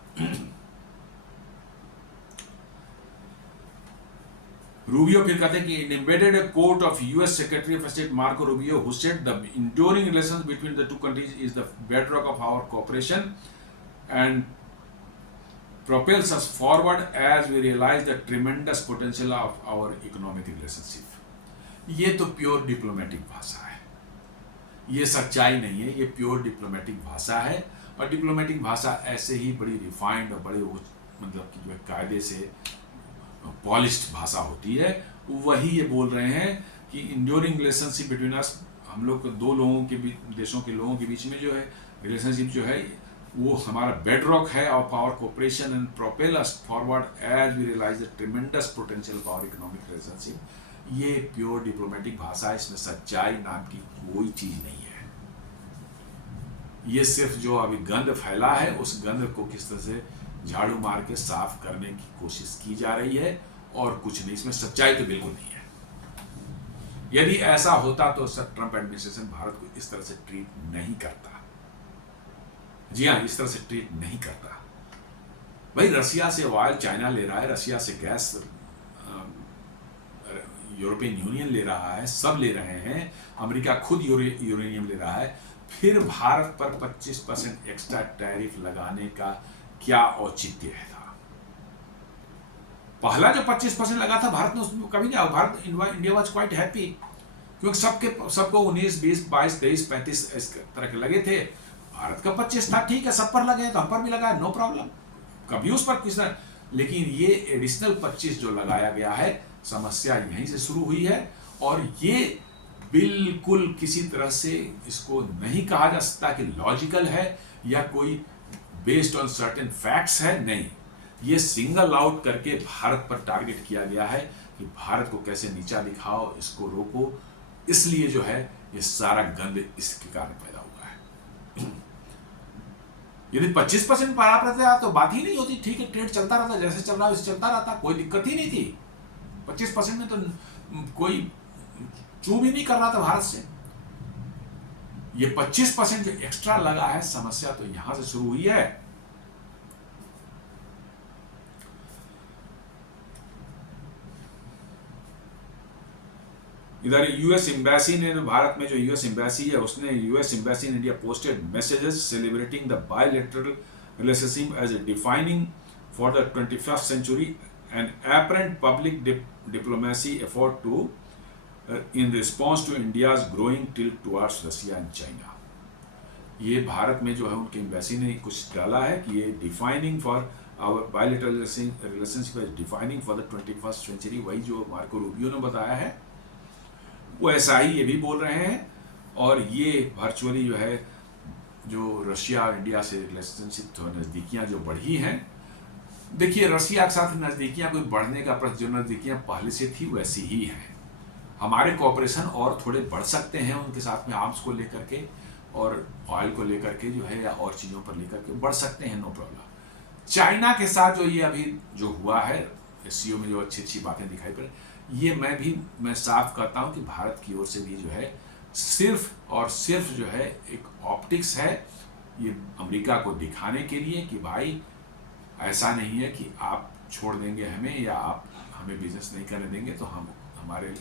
रूबियो फिर कहते हैं कि in embedded court of US secretary of state Marco Rubio, who said the enduring relations between the two countries is the bedrock of our cooperation and propels us forward as we realize the tremendous potential of our economic relationship। ये तो pure diplomatic भाषा है, ये सच्चाई नहीं है, ये pure diplomatic भाषा है। और डिप्लोमेटिक भाषा ऐसे ही बड़ी रिफाइंड और बड़े मतलब कि जो है कायदे से पॉलिश्ड भाषा होती है। वही ये बोल रहे हैं कि इंड्यूरिंग रिलेशनशिप बिटवीन अस, हम लोग दो लोगों के बीच, देशों के लोगों के बीच में जो है रिलेशनशिप जो है, वो हमारा बेडरॉक है of our cooperation and propel us forward as we realize the tremendous potential of our economic relationship. ये प्योर डिप्लोमेटिक भाषा है, इसमें सच्चाई नाम की कोई चीज नहीं है। ये सिर्फ जो अभी गंद फैला है, उस गंद को किस तरह से झाड़ू मार के साफ करने की कोशिश की जा रही है, और कुछ नहीं, इसमें सच्चाई तो बिल्कुल नहीं है। यदि ऐसा होता तो सर ट्रंप एडमिनिस्ट्रेशन भारत को इस तरह से ट्रीट नहीं करता। जी हाँ, इस तरह से ट्रीट नहीं करता। भाई रसिया से ऑयल चाइना ले रहा है, रसिया से गैस यूरोपियन यूनियन ले रहा है, सब ले रहे हैं, अमेरिका खुद यूरेनियम ले रहा है, फिर भारत पर 25% एक्स्ट्रा टैरिफ लगाने का क्या औचित्य था? पहला जो 25% लगा था भारत ने, उसमें कभी नहीं, Bharat, India was quite happy. क्योंकि सबको 19, 20, 22, 23, 35 इस तरह के लगे थे। भारत का 25 था, ठीक है, सब पर लगे तो हम पर भी लगा है, नो प्रॉब्लम, कभी उस पर किस। लेकिन ये एडिशनल 25 जो लगाया गया है, समस्या यहीं से शुरू हुई है। और ये बिल्कुल किसी तरह से इसको नहीं कहा जा सकता कि लॉजिकल है या कोई बेस्ड ऑन सर्टेन फैक्ट्स है, नहीं। ये सिंगल आउट करके भारत पर टारगेट किया गया है कि भारत को कैसे नीचा दिखाओ, इसको रोको। इसलिए जो है ये सारा गंद इसके कारण पैदा हुआ है। यदि 25% पर आप रहते तो बात ही नहीं होती, ठीक है, ट्रेड चलता रहता, जैसे चल रहा है वैसे चलता रहता, कोई दिक्कत ही नहीं थी। 25% में तो कोई चू भी नहीं कर रहा था भारत से। ये 25% जो एक्स्ट्रा लगा है, समस्या तो यहां से शुरू हुई है। इधर यूएस एम्बेसी ने, भारत में जो यूएस एम्बेसी है, उसने US embassy in India posted messages celebrating the bilateral relationship as a defining for the 21st century and apparent public diplomacy effort to in response to India's growing tilt towards Russia and China। ये भारत में जो है उनके embassy ने कुछ डाला है कि ये defining for our bilateral relationship as defining for the 21st century, वही जो मार्को रूबियो ने बताया है वो ऐसा ही ये भी बोल रहे हैं। और ये वर्चुअली जो है जो रशिया और इंडिया से रिलेशनशिप तो नज़दीकियाँ जो बढ़ी हैं, देखिए रशिया के साथ नज़दीकियाँ कोई बढ़ने का प्रश्न, जो नज़दीकियाँ पहले से थी वैसी ही हैं। हमारे कोऑपरेशन और थोड़े बढ़ सकते हैं उनके साथ में, आर्म्स को लेकर के और ऑयल को लेकर के जो है, या और चीज़ों पर लेकर के बढ़ सकते हैं, नो प्रॉब्लम। चाइना के साथ जो ये अभी जो हुआ है, एससीओ में जो अच्छी अच्छी बातें दिखाई पड़े, ये मैं साफ कहता हूं कि भारत की ओर से भी जो है सिर्फ और सिर्फ जो है एक ऑप्टिक्स है, ये अमेरिका को दिखाने के लिए कि भाई ऐसा नहीं है कि आप छोड़ देंगे हमें या आप हमें बिजनेस नहीं करने देंगे तो हमारे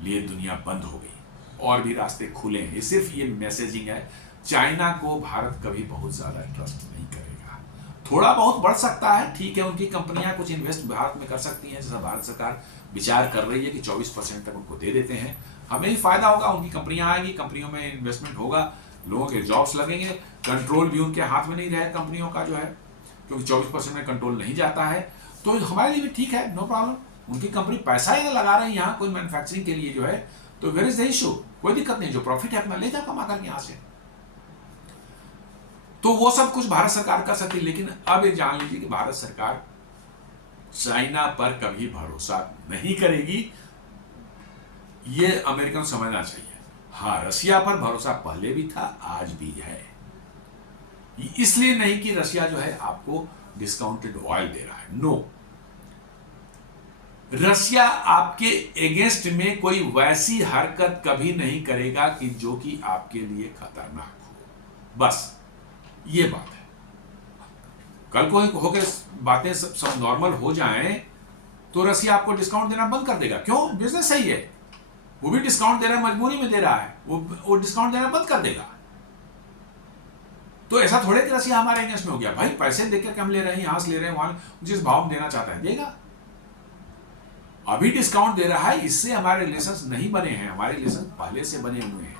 लिए दुनिया बंद हो गई, और भी रास्ते खुले हैं। ये सिर्फ ये मैसेजिंग है। चाइना को भारत कभी बहुत ज़्यादा ट्रस्ट नहीं करेगा, थोड़ा बहुत बढ़ सकता है, ठीक है, उनकी कंपनियां कुछ इन्वेस्ट भारत में कर सकती हैं, जैसा भारत सरकार विचार कर रही है कि 24% तक उनको दे देते हैं, हमें ही फायदा होगा, उनकी कंपनियां आएंगी, कंपनियों में इन्वेस्टमेंट होगा, लोगों के जॉब्स लगेंगे, कंट्रोल भी उनके हाथ में नहीं रहेगा कंपनियों का जो है, क्योंकि 24% में कंट्रोल नहीं जाता है, तो हमारे लिए भी ठीक है, नो प्रॉब्लम। उनकी कंपनी पैसा ही लगा रहे हैं यहाँ कोई मैन्युफैक्चरिंग के लिए जो है, तो वेयर इज द इशू, कोई दिक्कत नहीं, जो प्रॉफिट है अपना ले जाओ कमा करके यहाँ से। तो वो सब कुछ भारत सरकार कर सकती है, लेकिन अब ये जान लीजिए कि भारत सरकार चाइना पर कभी भरोसा नहीं करेगी, ये अमेरिकन समझना चाहिए। हाँ, रशिया पर भरोसा पहले भी था, आज भी है, इसलिए नहीं कि रशिया जो है आपको डिस्काउंटेड ऑयल दे रहा है, नो। रशिया आपके अगेंस्ट में कोई वैसी हरकत कभी नहीं करेगा कि जो कि आपके लिए खतरनाक हो, बस ये बात है। कल को होकर बातें सब नॉर्मल हो जाएं तो रशिया आपको डिस्काउंट देना बंद कर देगा, क्यों? बिजनेस सही है, वो भी डिस्काउंट दे रहा है, मजबूरी में दे रहा है, वो डिस्काउंट देना बंद कर देगा। तो ऐसा थोड़े कि रशिया हमारे अगेंस्ट में हो गया, भाई पैसे देकर के हम ले रहे हैं, यहां से ले रहे हैं, वहां जिस भाव में देना चाहता है देगा। अभी डिस्काउंट दे रहा है, इससे हमारे रिलेशंस नहीं बने हैं, हमारे रिलेशन पहले से बने हुए हैं।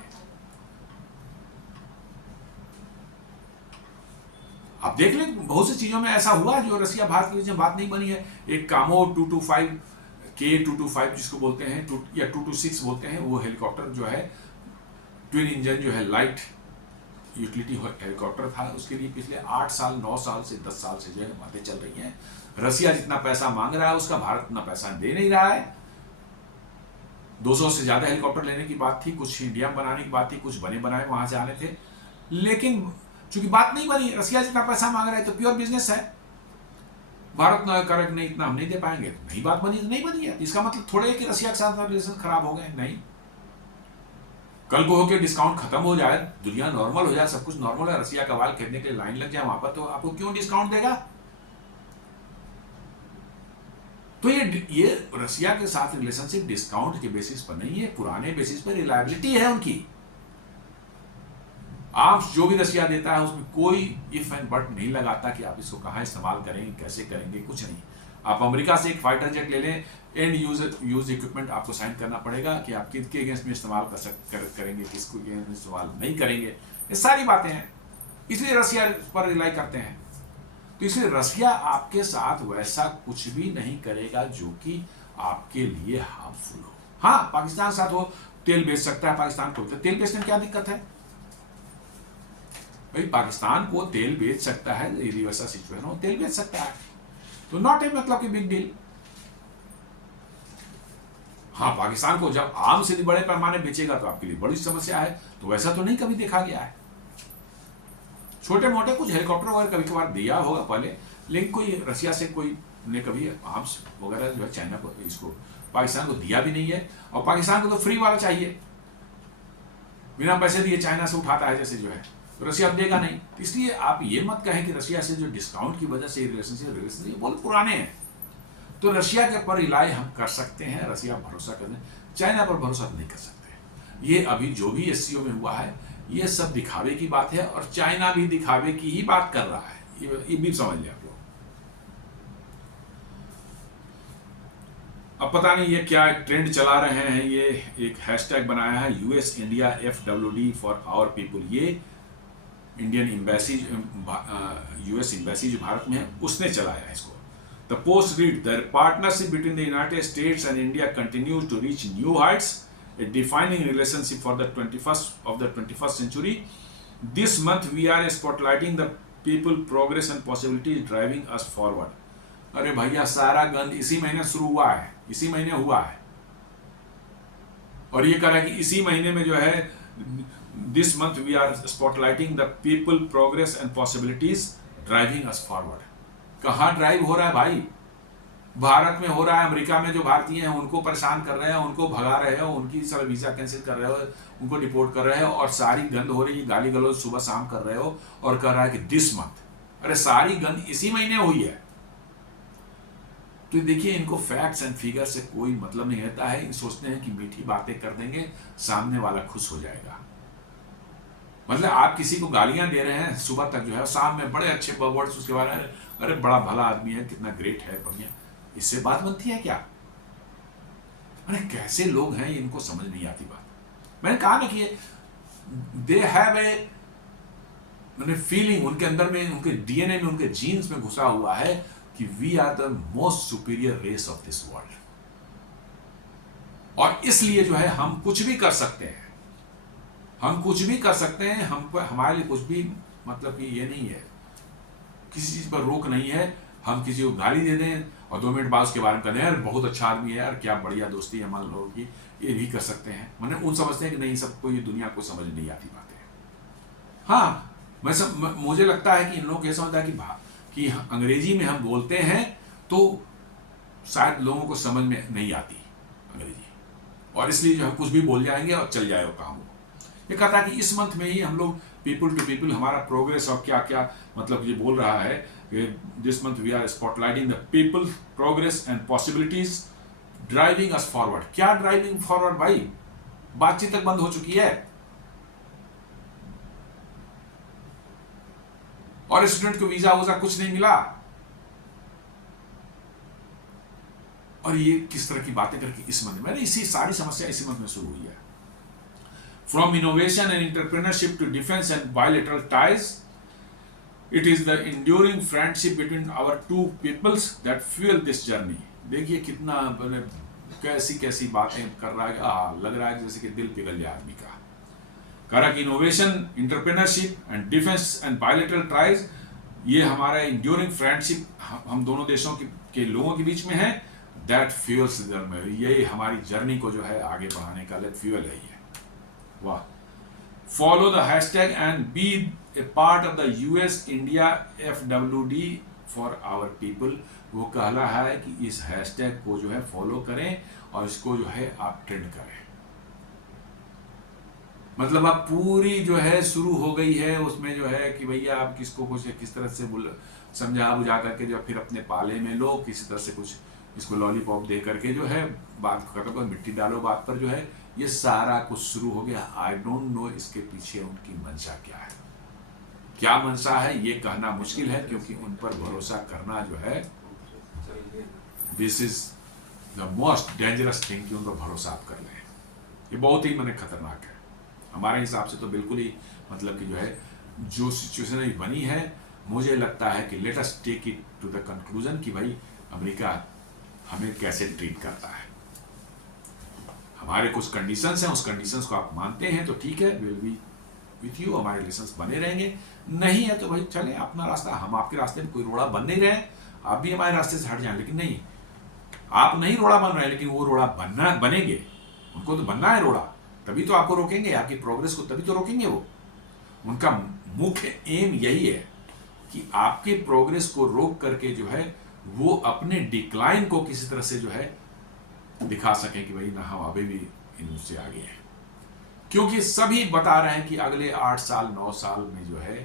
आप देख लें, बहुत सी चीजों में ऐसा हुआ जो रशिया भारत के बीच में बात नहीं बनी है। एक कामो 225 K225 जिसको बोलते हैं, या 226 बोलते हैं, वो हेलीकॉप्टर जो है ट्विन इंजन जो है लाइट यूटिलिटी हेलीकॉप्टर था, उसके लिए पिछले 8 साल 9 साल से 10 साल से जो है बातें चल रही हैं। रशिया जितना पैसा मांग रहा है उसका भारत उतना पैसा दे नहीं रहा है। 200 से ज्यादा हेलीकॉप्टर लेने की बात थी, कुछ इंडिया में बनाने की बात थी, कुछ बने बनाए वहां से आने थे, लेकिन चूंकि बात नहीं बनी, रशिया जितना पैसा मांग रहा है तो प्योर बिजनेस है, भारत न करे नहीं, इतना हम नहीं दे पाएंगे, तो नहीं बात बनी तो नहीं बनी है। इसका मतलब थोड़े कि रशिया के साथ रिलेशन खराब हो गए, नहीं। कल को होकर डिस्काउंट खत्म हो जाए, दुनिया नॉर्मल हो जाए, सब कुछ नॉर्मल है, रशिया का माल खरीदने के लिए लाइन लग जाए वहां पर, तो आपको क्यों डिस्काउंट देगा? तो ये रशिया के साथ रिलेशनशिप डिस्काउंट के बेसिस पर नहीं है, पुराने बेसिस पर रिलायबिलिटी है उनकी। आर्म्स जो भी रशिया देता है उसमें कोई इफ एंड बट नहीं लगाता कि आप इसको कहां इस्तेमाल करेंगे, कैसे करेंगे, कुछ नहीं। आप अमेरिका से एक फाइटर जेट ले लें, एंड यूज इक्विपमेंट आपको साइन करना पड़ेगा कि आप किसके अगेंस्ट में इस्तेमाल करेंगे, किसको अगेंस्ट में इस्तेमाल नहीं करेंगे। ये सारी बातें हैं, इसलिए रसिया पर रिलाई करते हैं। तो इसलिए रसिया आपके साथ वैसा कुछ भी नहीं करेगा जो कि आपके लिए हार्मफुल हो। हाँ, पाकिस्तान साथ हो तेल बेच सकता है, पाकिस्तान को तेल बेचने में क्या दिक्कत है भाई? पाकिस्तान को तेल बेच सकता है, यदि वैसा सिचुएशन हो तेल बेच सकता है, तो नॉट ए मतलब कि बिग डील। हाँ, पाकिस्तान को जब आम से बड़े पैमाने बेचेगा तो आपके लिए बड़ी समस्या है, तो वैसा तो नहीं कभी देखा गया है। छोटे मोटे कुछ हेलीकॉप्टर वगैरह कभी कभार दिया होगा पहले, लेकिन कोई रसिया से कोई ने कभी आर्म्स वगैरह जो है चाइना को, इसको पाकिस्तान को दिया भी नहीं है। और पाकिस्तान को तो फ्री वाला चाहिए, बिना पैसे दिए चाइना से उठाता है जैसे जो है, तो रसिया देगा नहीं। इसलिए आप ये मत कहें कि रसिया से जो डिस्काउंट की वजह से रिलेशनशिप बहुत पुराने हैं। तो रशिया के पर रिलाई हम कर सकते हैं, रसिया भरोसा कर दें, चाइना पर भरोसा नहीं कर सकते। ये अभी जो भी एससीओ में हुआ है ये सब दिखावे की बात है, और चाइना भी दिखावे की ही बात कर रहा है, ये भी समझ लिया आप लोग। अब पता नहीं ये क्या ट्रेंड चला रहे हैं, ये एक हैशटैग बनाया है US India FWD for our people. ये इंडियन एम्बेसी, यूएस एम्बेसी जो भारत में है उसने चलाया है इसको। The post read, the partnership between the United States and India continues to reach new heights, a defining relationship for the 21st century. This month we are spotlighting the people, progress and possibilities driving us forward. अरे भैया, सारा गंद इसी महीने शुरू हुआ है, इसी महीने हुआ है, और ये कह रहा है कि इसी महीने में जो है this month we are spotlighting the people, progress and possibilities driving us forward. कहाँ ड्राइव हो रहा है भाई? भारत में हो रहा है। अमेरिका में जो भारतीय हैं उनको परेशान कर रहे हैं, उनको भगा रहे हो, उनकी सब वीजा कैंसिल कर रहे हो, उनको डिपोर्ट कर रहे हो, और सारी गंद हो रही है, गाली गलौज सुबह शाम कर रहे हो, और कह रहा है कि दिस मंथ। अरे सारी गंद इसी महीने हुई है। तो देखिए, इनको फैक्ट्स एंड फिगर से कोई मतलब नहीं रहता है। सोचते हैं कि मीठी बातें कर देंगे, सामने वाला खुश हो जाएगा। मतलब आप किसी को गालियां दे रहे हैं सुबह तक जो है, शाम में बड़े अच्छे वर्ड्स उसके बारे में, अरे बड़ा भला आदमी है, कितना ग्रेट है, बढ़िया, इससे बात बनती है क्या? अरे कैसे लोग हैं, इनको समझ नहीं आती बात। मैंने कहा ना कि दे हैव ए फीलिंग, उनके अंदर में, उनके डीएनए में, उनके जीन्स में घुसा हुआ है कि we are the most superior race of this world. और इसलिए जो है हम कुछ भी कर सकते हैं, हम कुछ भी कर सकते हैं, हम पर हमारे लिए कुछ भी मतलब कि ये नहीं है, किसी चीज पर रोक नहीं है। हम किसी को गाली दे दें और 2 मिनट बाद उसके बारे में कहते हैं यार बहुत अच्छा आदमी है, यार क्या बढ़िया दोस्ती है मान लो की, ये भी कर सकते हैं। मैंने उन समझते हैं कि नहीं, सबको ये दुनिया को समझ नहीं आती बातें। हाँ, मुझे लगता है कि इन लोगों को ये समझता है कि अंग्रेजी में हम बोलते हैं तो शायद लोगों को समझ में नहीं आती अंग्रेजी, और इसलिए जो हम कुछ भी बोल जाएंगे और चल जाएगा काम। ये कहता है कि इस मंथ में ही हम लोग पीपल टू पीपल, हमारा प्रोग्रेस और क्या क्या मतलब ये बोल रहा है कि this month we are spotlighting the people, progress and possibilities driving us forward. क्या ड्राइविंग फॉरवर्ड भाई? बातचीत तक बंद हो चुकी है, और स्टूडेंट को वीजा वूजा कुछ नहीं मिला, और ये किस तरह की बातें करके इस मंथ में, इसी सारी समस्या इसी मंथ में शुरू हुई है। From innovation and entrepreneurship to defense and bilateral ties, it is the enduring friendship between our two peoples that fuel this journey. देखिए कितना कैसी कैसी बातें कर रहा है, लग रहा है जैसे कि दिल पिघल जाए आदमी का। कह रहा कि innovation, entrepreneurship and defence and bilateral ties, ये हमारा इंड्यूरिंग फ्रेंडशिप हम दोनों देशों के लोगों के बीच में है। दैट फ्यूल्स द जर्नी, ये हमारी जर्नी को जो है आगे बढ़ाने का फ्यूल है ये। वाह। Follow the hashtag and be a part of the US India FWD for our people. वो कह रहा है कि इस हैशटैग को जो है फॉलो करें और इसको जो है आप ट्रेंड करें। मतलब अब पूरी जो है शुरू हो गई है उसमें जो है कि भैया आप किसको कुछ किस तरह से समझा बुझा करके जो फिर अपने पाले में लो, किसी तरह से कुछ इसको लॉलीपॉप दे करके जो है बात खत्म कर, मिट्टी डालो बात पर, जो है ये सारा कुछ शुरू हो गया। आई डोंट नो इसके पीछे उनकी मंशा क्या है, क्या मंशा है ये कहना मुश्किल है, क्योंकि उन पर भरोसा करना जो है this is the most dangerous thing कि उन पर भरोसा आप कर लें। ये बहुत ही मैंने खतरनाक है हमारे हिसाब से तो बिल्कुल ही, मतलब कि जो है जो सिचुएशन बनी है, मुझे लगता है कि let us take it to the conclusion कि भाई अमेरिका हमें कैसे ट्रीट करता है। हमारे कुछ कंडीशंस हैं, उस कंडीशंस को आप मानते हैं तो ठीक है, विल बी विथ यू, हमारे रिलेशंस बने रहेंगे। नहीं है तो भाई चलें अपना रास्ता, हम आपके रास्ते में कोई रोड़ा बन नहीं रहे, आप भी हमारे रास्ते से हट जाएं। लेकिन नहीं, आप नहीं रोड़ा बन रहे हैं, लेकिन वो रोड़ा बनेंगे, उनको तो बनना है रोड़ा, तभी तो आपको रोकेंगे, आपकी प्रोग्रेस को तभी तो रोकेंगे वो। उनका मुख्य एम यही है कि आपके प्रोग्रेस को रोक करके जो है वो अपने डिक्लाइन को किसी तरह से जो है दिखा सकें कि भाई ना हम अभी भी इनसे आगे हैं। क्योंकि सभी बता रहे हैं कि अगले 8 साल 9 साल में जो है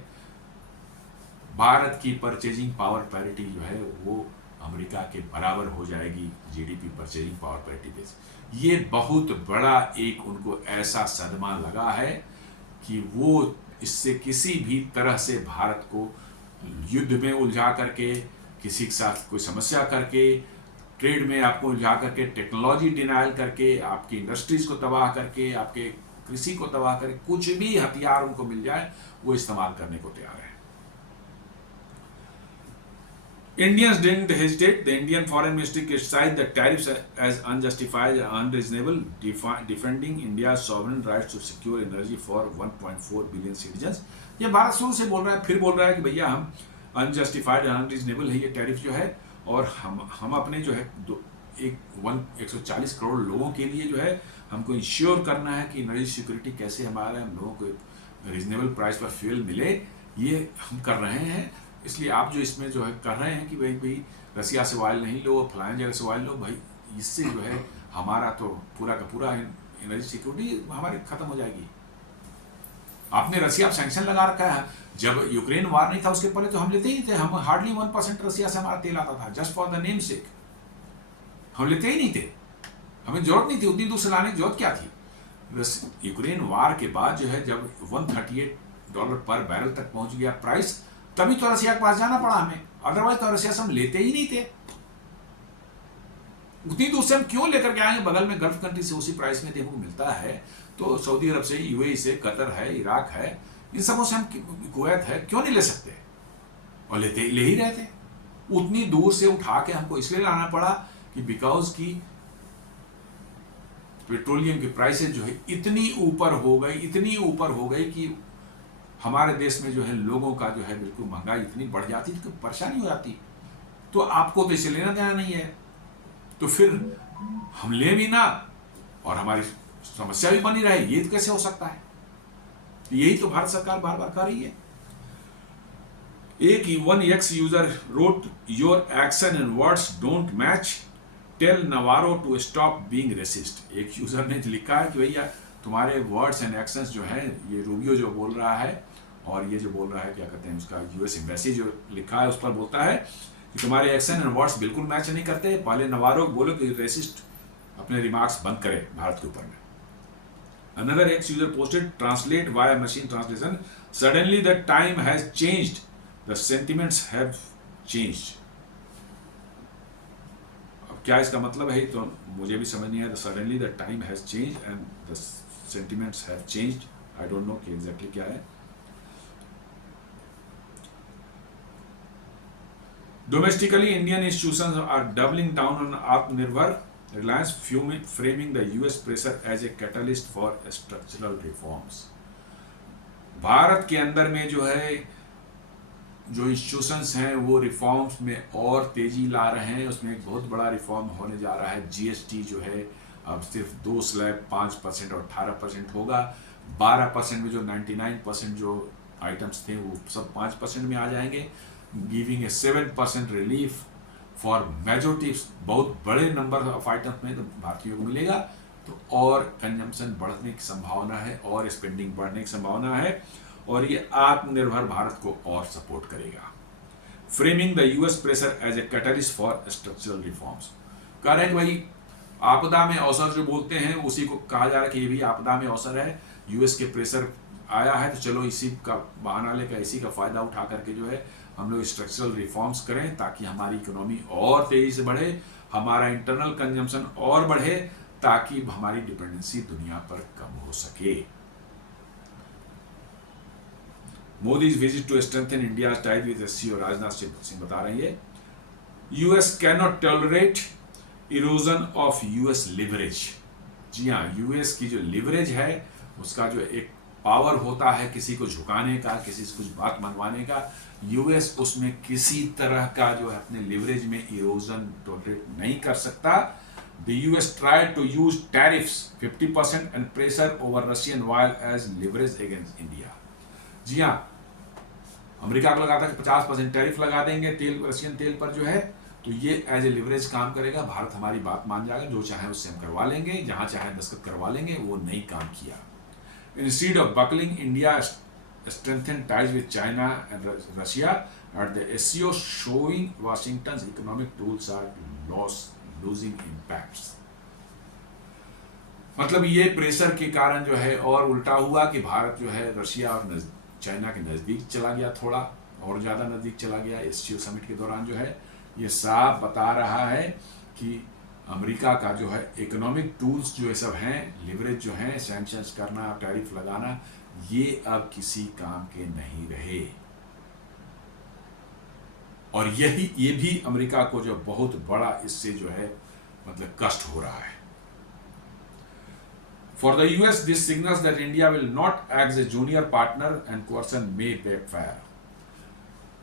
भारत की परचेजिंग पावर पैरिटी जो है वो अमेरिका के बराबर हो जाएगी, GDP purchasing power parity base. ये बहुत बड़ा एक उनको ऐसा सदमा लगा है कि वो इससे किसी भी तरह से भारत को युद्ध में उलझा करके, किसी के साथ कोई समस्या करके, ट्रेड में आपको उलझा करके, टेक्नोलॉजी डिनाइल करके, आपकी इंडस्ट्रीज को तबाह करके, आपके कृषि को तबाह करके, कुछ भी हथियार उनको मिल जाए वो इस्तेमाल करने को तैयार है। Indians didn't hesitate. The Indian Foreign Ministry criticized the tariffs as unjustified and unreasonable, defending India's sovereign rights to secure energy for 1.4 billion citizens. ये भारत शुरू से बोल रहा है, फिर बोल रहा है कि भैया हम अनजस्टिफाइड एंड अनरीजनेबल है ये टैरिफ जो है, और हम अपने जो है 140 करोड़ लोगों के लिए जो है हमको इंश्योर करना है कि एनर्जी सिक्योरिटी कैसे हमारे हम लोगों को रीजनेबल प्राइस पर फ्यूल मिले, ये हम कर रहे हैं। इसलिए आप जो इसमें जो है कर रहे हैं कि भाई रसिया से ऑयल नहीं लो, फलाने जगह से ऑयल लो, भाई इससे जो है हमारा तो पूरा का पूरा एनर्जी सिक्योरिटी हमारी खत्म हो जाएगी। आपने रसिया पर सैंक्शन लगा रखा है, जब यूक्रेन वार नहीं था उसके पहले तो हम लेते ही थे, हम हार्डली 1% रसिया से हमारा तेल आता था, जस्ट फॉर द नेम सेक हम लेते ही नहीं थे, हमें जरूरत नहीं थी, उतनी दूर से लाने की जरूरत क्या थी। यूक्रेन वार के बाद जो है जब $138 पर बैरल तक पहुंच गया प्राइस, तभी तो रसिया के पास जाना पड़ा हमें, अदरवाइज तो रसिया से हम लेते ही नहीं थे। उतनी दूर से हम क्यों लेकर के आएंगे, बगल में गल्फ कंट्री से उसी प्राइस में देखो मिलता है, तो सऊदी अरब से, यूएई से, कतर है, इराक है, इन सबों से हम, कुवैत है, क्यों नहीं ले सकते, और ले ही रहे थे। उतनी दूर से उठा के हमको इसलिए लाना पड़ा कि बिकॉज की पेट्रोलियम की प्राइसेस जो है इतनी ऊपर हो गई कि हमारे देश में जो है लोगों का जो है बिल्कुल महंगाई इतनी बढ़ जाती तो परेशानी हो जाती। तो आपको तो इसे लेना देना नहीं है, तो फिर हम ले भी ना और हमारी समस्या भी बनी रहे, ये तो कैसे हो सकता है। यही तो भारत सरकार बार बार कर रही है। एक one X user wrote your action and words don't match, tell Navarro to stop being racist. एक यूजर ने लिखा है कि भैया तुम्हारे वर्ड्स एंड एक्शंस जो है, ये रूबियो जो बोल रहा है और ये जो बोल रहा है क्या कहते हैं उसका यूएस एम्बेसी जो लिखा है उस पर बोलता है कि तुम्हारे एक्शन एंड वर्ड्स बिल्कुल मैच नहीं करते। पहले नवारो बोलो कि रेसिस्ट अपने रिमार्क्स बंद करे भारत के ऊपर में। Another ex user posted, translate via machine translation, suddenly the time has changed, the sentiments have changed। अब क्या इसका मतलब है तो मुझे भी समझ नहीं आया। Suddenly the time has changed and the sentiments have changed, I don't know कि exactly क्या है। Domestically, Indian institutions are doubling down on Atmanirbhar, Reliance framing the US pressure as a catalyst for structural reforms। Bharat के अंदर में जो है जो institutions हैं वो रिफॉर्म्स में और तेजी ला रहे हैं। उसमें एक बहुत बड़ा रिफॉर्म होने जा रहा है। जीएसटी जो है अब सिर्फ 2 स्लैब 5% और 18% होगा। 12% में जो 99% जो आइटम्स थे वो सब 5% में आ जाएंगे, giving a 7% relief for majority. बहुत बड़े नंबर ऑफ आइटम्स में तो भारतीयों को मिलेगा, तो और कंजम्पशन बढ़ने की संभावना है और स्पेंडिंग बढ़ने की संभावना है, और ये आत्मनिर्भर भारत को और सपोर्ट करेगा। Framing the US pressure as a catalyst for structural reforms. कह रहे हैं भाई आपदा में अवसर जो बोलते हैं उसी को कहा जा रहा है कि ये भी आपदा में अवसर है। यूएस के प्रेशर आया है तो चलो इसी का बहाना लेकर, इसी का फायदा उठा करके जो है हम लोग स्ट्रक्चरल रिफॉर्म्स करें ताकि हमारी इकोनॉमी और तेजी से बढ़े, हमारा इंटरनल कंजम्पशन और बढ़े, ताकि हमारी डिपेंडेंसी दुनिया पर कम हो सके। Modi's visit to strengthen India's ties with SCO, Rajnath Singh बता रहे हैं US can not tolerate erosion of US leverage. जी हाँ, यूएस की जो लिवरेज है, उसका जो एक पावर होता है किसी को झुकाने का, किसी से कुछ बात मनवाने का, यूएस उसमें किसी तरह का जो है अपने लिवरेज में इरोजन टॉलरेट नहीं कर सकता। The US tried to use tariffs 50% and pressure over Russian oil as leverage against India। जी हाँ, अमेरिका को लगा था कि 50% टैरिफ लगा देंगे तेल, रशियन तेल पर जो है, तो ये एज ए लिवरेज काम करेगा, भारत हमारी बात मान जाएगा, जो चाहे उससे हम करवा लेंगे, जहां चाहे दस्तखत करवा लेंगे। वो नहीं काम किया। Instead of buckling, India strengthened ties with China and Russia at the SCO, showing Washington's economic tools are losing impacts। मतलब ये प्रेशर के कारण जो है और उल्टा हुआ कि भारत जो है रशिया और चाइना के नज़दीक चला गया, थोड़ा और ज़्यादा नज़दीक चला गया। एससीओ समिट के दौरान जो है ये साफ बता रहा है कि अमेरिका का जो है इकोनॉमिक टूल्स जो है सब हैं, लिवरेज जो हैं, सैंक्शंस करना, टैरिफ लगाना, ये अब किसी काम के नहीं रहे। और ये भी अमेरिका को जो बहुत बड़ा इससे जो है मतलब कष्ट हो रहा है। For the US, this signals that India will not act as a junior partner and coercion may backfire।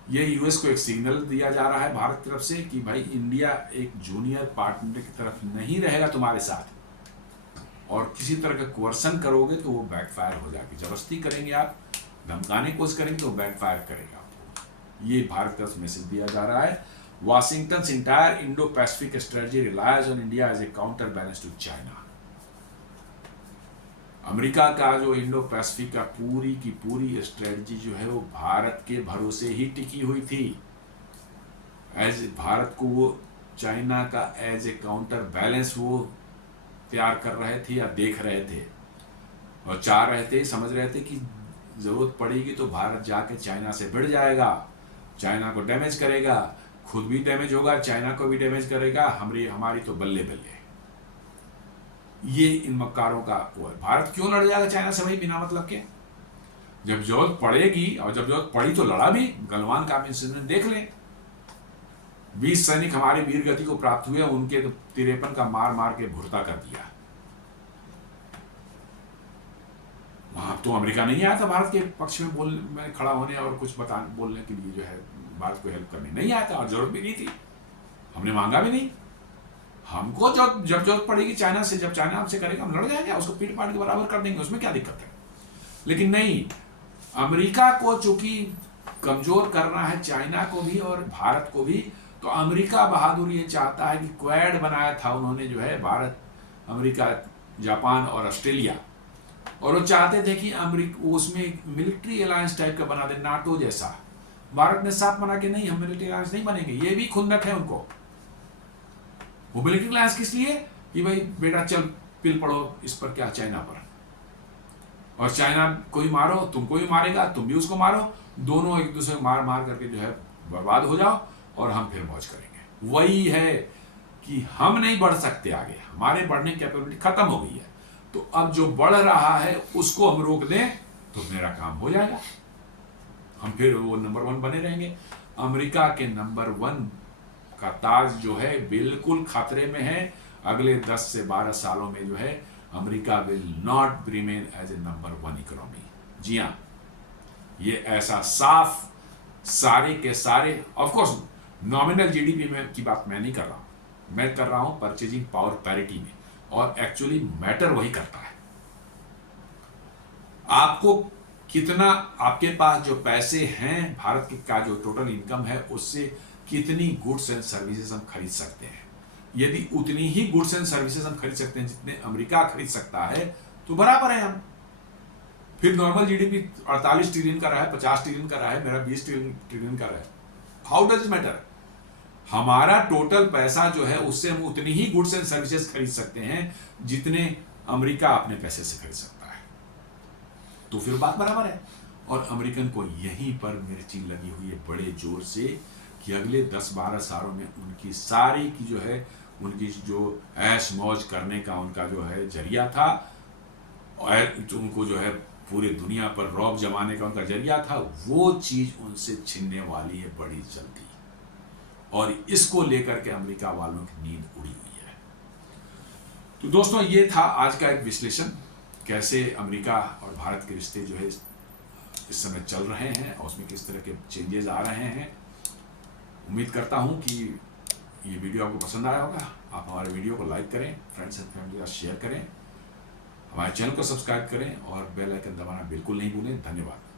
ये यूएस को एक सिग्नल दिया जा रहा है भारत की तरफ से कि भाई इंडिया एक जूनियर पार्टनर की तरफ नहीं रहेगा तुम्हारे साथ, और किसी तरह का कोर्सन करोगे तो वो बैकफायर हो जाएगी। जबरदस्ती करेंगे आप, धमकाने की कोशिश करेंगे तो बैकफायर करेगा आपको। ये भारत का मैसेज दिया जा रहा है। Washington entire Indo Pacific strategy relies on India as a counter balance to China. America का जो इंडो पैसिफिक का पूरी की पूरी स्ट्रेटजी जो है वो भारत के भरोसे ही टिकी हुई थी। एज भारत को वो चाइना का एज ए काउंटर बैलेंस वो तैयार कर रहे थे या देख रहे थे, और चाह रहे थे, समझ रहे थे कि जरूरत पड़ेगी तो भारत जाके चाइना से भिड़ जाएगा, चाइना को डैमेज करेगा, खुद भी डैमेज होगा, चाइना को भी डैमेज करेगा, हमारी तो बल्ले बल्ले। ये इन मक्कारों का वो है। भारत क्यों लड़ जाएगा चाइना से भाई बिना मतलब के? जब जरूरत पड़ेगी, और जब जरूरत पड़ी तो लड़ा भी। गलवान का इंसिडेंट देख लें, 20 सैनिक हमारे वीर गति को प्राप्त हुए, उनके तो 53 का मार मार के भुरता कर दिया। वहां तो अमेरिका नहीं आया था भारत के पक्ष में खड़ा होने और कुछ बोलने के लिए, जो है भारत को हेल्प करने नहीं आया था, और जरूरत भी नहीं थी, हमने मांगा भी नहीं। हमको जब जरूरत पड़ेगी चाइना से, जब चाइना हमसे करेगा हम लड़ जाएंगे, उसको पीट पाट के बराबर कर देंगे, उसमें क्या दिक्कत है। लेकिन नहीं, अमेरिका को चूंकि कमजोर करना है, चाइना को भी और भारत को भी, तो अमेरिका बहादुर ये चाहता है कि क्वाड बनाया था उन्होंने, जो है भारत, अमेरिका, जापान और ऑस्ट्रेलिया, और वो चाहते थे कि अमेरिका उसमें मिलिट्री अलायंस टाइप का बना दे, नाटो जैसा। भारत ने साफ मना के नहीं, हम मिलिट्री अलायंस नहीं बनेंगे। ये भी खुंदक है उनको। वो मिलिट्री अलायंस किस लिए कि भाई बेटा चल पिल पड़ो इस पर, क्या चाइना पर, और चाइना को ही मारो, तुमको ही मारेगा, तुम भी उसको मारो, दोनों एक दूसरे को मार मार करके जो है बर्बाद हो जाओ, और हम फिर मौज करेंगे। वही है कि हम नहीं बढ़ सकते आगे, हमारे बढ़ने की कैपेबिलिटी खत्म हो गई है, तो अब जो बढ़ रहा है उसको हम रोक दें तो मेरा काम हो जाएगा, हम फिर वो नंबर 1 बने रहेंगे। अमेरिका के नंबर 1 का ताज जो है बिल्कुल खतरे में है। अगले 10 से 12 सालों में जो है America will not remain as a number 1 economy. जी हाँ, ये ऐसा साफ सारे के सारे, ऑफ कोर्स नॉमिनल जीडीपी में की बात मैं नहीं कर रहा हूं, मैं कर रहा हूं परचेजिंग पावर पैरिटी में, और एक्चुअली मैटर वही करता है। आपको कितना, आपके पास जो पैसे हैं, भारत का जो टोटल इनकम है, उससे कितनी गुड्स एंड सर्विसेज हम खरीद सकते हैं। यदि उतनी ही गुड्स एंड सर्विसेज हम खरीद सकते हैं जितने अमेरिका खरीद सकता है, तो बराबर है हम। फिर नॉर्मल जीडीपी 48 ट्रिलियन का रहा है, 50 ट्रिलियन का रहा है, मेरा 20 ट्रिलियन का रहा है, हाउ डज इट मैटर? हमारा टोटल पैसा जो है उससे हम उतनी ही गुड्स एंड सर्विसेज खरीद सकते हैं जितने अमेरिका अपने पैसे से खरीद सकता है, तो फिर बात बराबर है। और अमेरिकन को यहीं पर मिर्ची लगी हुई है बड़े जोर से कि अगले 10-12 सालों में उनकी सारी की जो है, उनकी जो ऐश मौज करने का उनका जो है जरिया था, और उनको जो है पूरी दुनिया पर रौब जमाने का उनका जरिया था, वो चीज़ उनसे छिनने वाली है बड़ी जल्दी। और इसको लेकर के अमेरिका वालों की नींद उड़ी हुई है। तो दोस्तों, ये था आज का एक विश्लेषण, कैसे अमेरिका और भारत के रिश्ते जो है इस समय चल रहे हैं और उसमें किस तरह के चेंजेस आ रहे हैं। उम्मीद करता हूं कि ये वीडियो आपको पसंद आया होगा। आप हमारे वीडियो को लाइक करें, फ्रेंड्स एंड फैमिली के साथ शेयर करें, हमारे चैनल को सब्सक्राइब करें और बेल आइकन दबाना बिल्कुल नहीं भूलें। धन्यवाद।